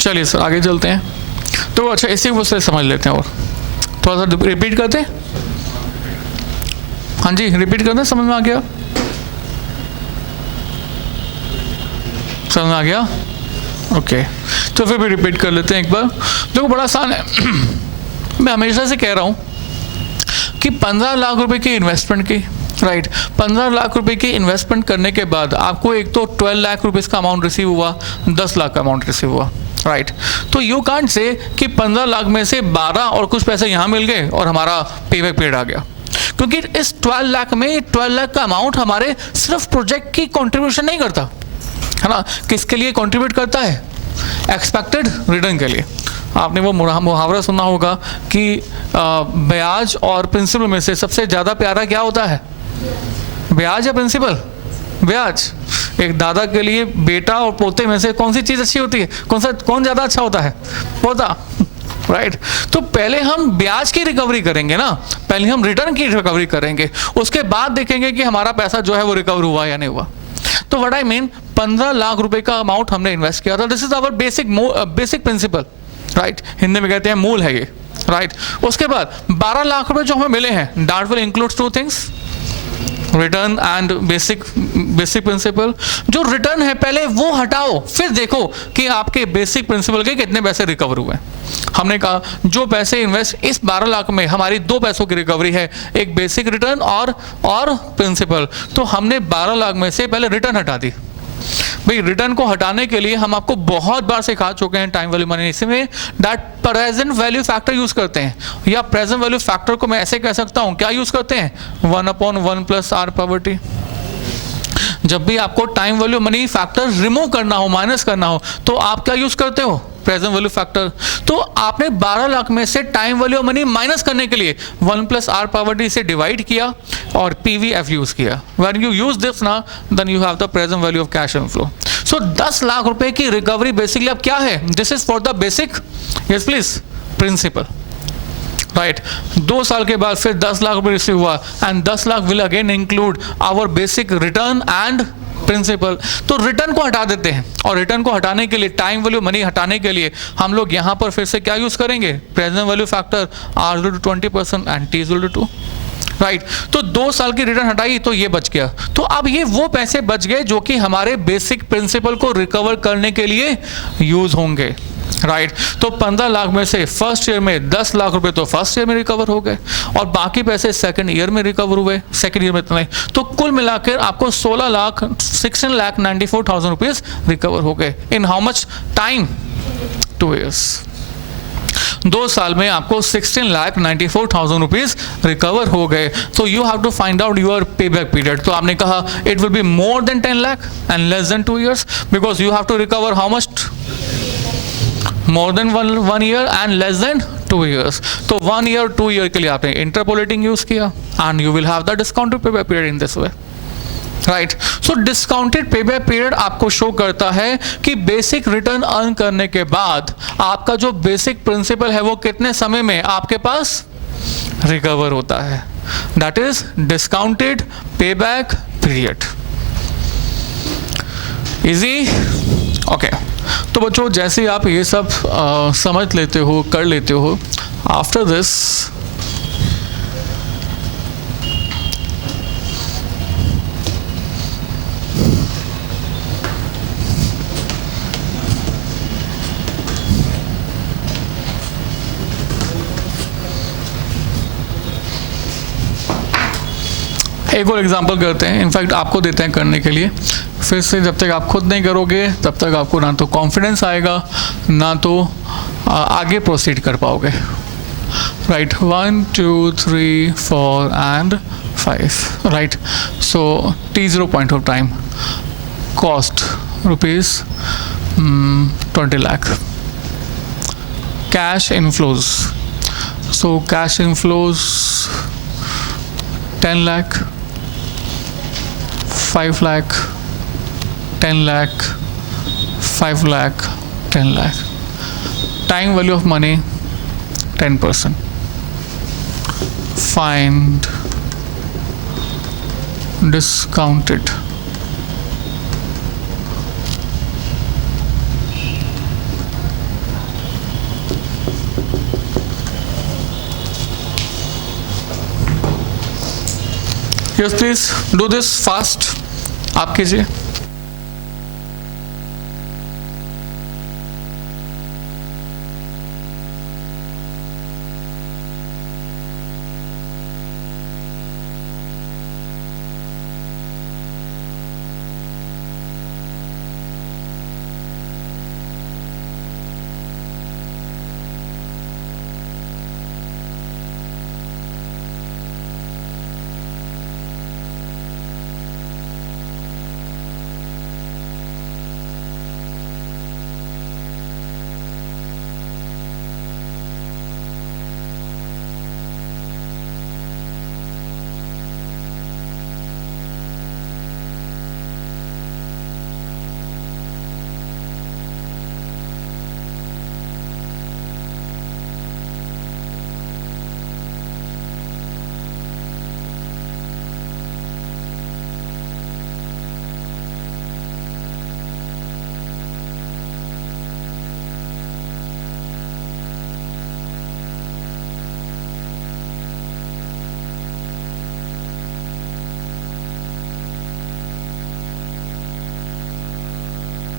चलिए सर आगे चलते हैं। तो अच्छा इसी को से समझ लेते हैं और थोड़ा सा रिपीट करते हैं। हाँ जी रिपीट करते हैं, समझ में आ गया? समझ में आ गया? ओके, तो फिर भी रिपीट कर लेते हैं एक बार। देखो बड़ा आसान है। मैं हमेशा से कह रहा हूँ कि 15 लाख रुपए की इन्वेस्टमेंट की, राइट, 15 लाख रुपए की इन्वेस्टमेंट करने के बाद आपको एक तो 12 लाख रुपीस का अमाउंट रिसीव हुआ, 10 लाख का अमाउंट रिसीव हुआ, राइट। तो यू कांट से कि 15 लाख में से 12 और कुछ पैसे यहाँ मिल गए और हमारा पेबैक पीरियड आ गया, क्योंकि इस 12 लाख में 12 लाख का अमाउंट हमारे सिर्फ प्रोजेक्ट की कंट्रीब्यूशन नहीं करता है ना, किसके लिए कंट्रीब्यूट करता है? एक्सपेक्टेड रिटर्न के लिए। आपने वो मुहावरा सुना होगा कि ब्याज और प्रिंसिपल में से सबसे ज़्यादा प्यारा क्या होता है? ब्याज या प्रिंसिपल? ब्याज। एक दादा के लिए बेटा और पोते में से कौन सी चीज़ अच्छी होती है? कौन ज़्यादा अच्छा होता है? पोता, राइट। तो पहले हम ब्याज की रिकवरी करेंगे ना, पहले हम रिटर्न की रिकवरी करेंगे, उसके बाद देखेंगे कि हमारा पैसा जो है वो रिकवर हुआ या नहीं हुआ। तो व्हाट आई मीन, 15 लाख रुपए का अमाउंट हमने इन्वेस्ट किया था। This is our basic principal, right. Hindi में कहते हैं मूल है ये, राइट। उसके बाद 12 लाख रुपए जो हमें मिले हैं, that will include two things, return and basic principle. जो रिटर्न है पहले वो हटाओ, फिर देखो कि आपके बेसिक प्रिंसिपल के कितने पैसे रिकवर हुए। हमने कहा जो पैसे इन्वेस्ट, इस 12 लाख में हमारी 2 पैसों की रिकवरी है, एक बेसिक रिटर्न और प्रिंसिपल। तो हमने 12 लाख में से पहले रिटर्न हटा दी। भाई रिटर्न को हटाने के लिए हम आपको बहुत बार सिखा चुके हैं टाइम वैल्यू मनी, इसमें that present value factor use करते हैं, या प्रेजेंट वैल्यू फैक्टर को मैं ऐसे कह सकता हूं, क्या यूज करते हैं? 1/1 + r/t। जब भी आपको time value money factor remove करना हो, माइनस करना हो, तो आप क्या यूज करते हो? Present value factor. तो आपने 12 लाख में से टाइम वैल्यू मनी माइनस करने के लिए 1 + r/t से डिवाइड किया और PVF यूज किया। व्हेन यू यूज दिस ना, then you have the present value of cash inflow. So 10 lakh रुपए की रिकवरी बेसिकली अब क्या है? This is for the basic, yes please, principal, right. 2 साल के बाद फिर 10 लाख रुपए रिसीव हुआ, and 10 lakh will again include our basic return and principal, तो रिटर्न को हटा देते हैं। और रिटर्न को हटाने के लिए, टाइम वैल्यू मनी हटाने के लिए हम लोग यहाँ पर फिर से क्या यूज करेंगे, present value factor r equal to 20% and t equal to 2, right. तो 2 साल की रिटर्न हटाई तो ये बच गया। तो अब ये वो पैसे बच गए जो कि हमारे बेसिक प्रिंसिपल को रिकवर करने के लिए यूज होंगे, राइट। तो 15 लाख में से फर्स्ट ईयर में 10 लाख रुपए तो फर्स्ट ईयर में रिकवर हो गए और बाकी पैसे सेकंड ईयर में रिकवर हुए, सेकंड ईयर में इतने। तो कुल मिलाकर आपको 16,94,000 रुपीज रिकवर हो गए। In how much time? 2 years. 2 साल में आपको 16,94,000 रुपीज रिकवर हो गए। तो you have to find out your pay back period. तो आपने कहा it will be more than 10 lakh and less than 2 years, because you have to recover how much? More than 1 year and less than 2 years. तो 1 year 2 year के लिए आपने interpolating use किया and you will have the discounted pay back period in this way, right. So discounted pay back period आपको show करता है कि basic return earn करने के बाद आपका जो बेसिक प्रिंसिपल है वो कितने समय में आपके पास रिकवर होता है। That is discounted pay back period. Easy? Okay. तो बच्चों जैसे ही आप ये सब समझ लेते हो, कर लेते हो, आफ्टर दिस एक और एग्जांपल करते हैं, इनफैक्ट आपको देते हैं करने के लिए। फिर से जब तक आप खुद नहीं करोगे तब तक आपको ना तो कॉन्फिडेंस आएगा ना तो आगे प्रोसीड कर पाओगे, right. 1 2 3 4 and 5, right. So T0 point of time, cost rupees 20 lakh, cash inflows, so cash inflows 10 lakh, 5 lakh, 10 lakh, 5 lakh, 10 lakh. Time value of money 10%. Find discounted yes please do this fast आप कीजिए।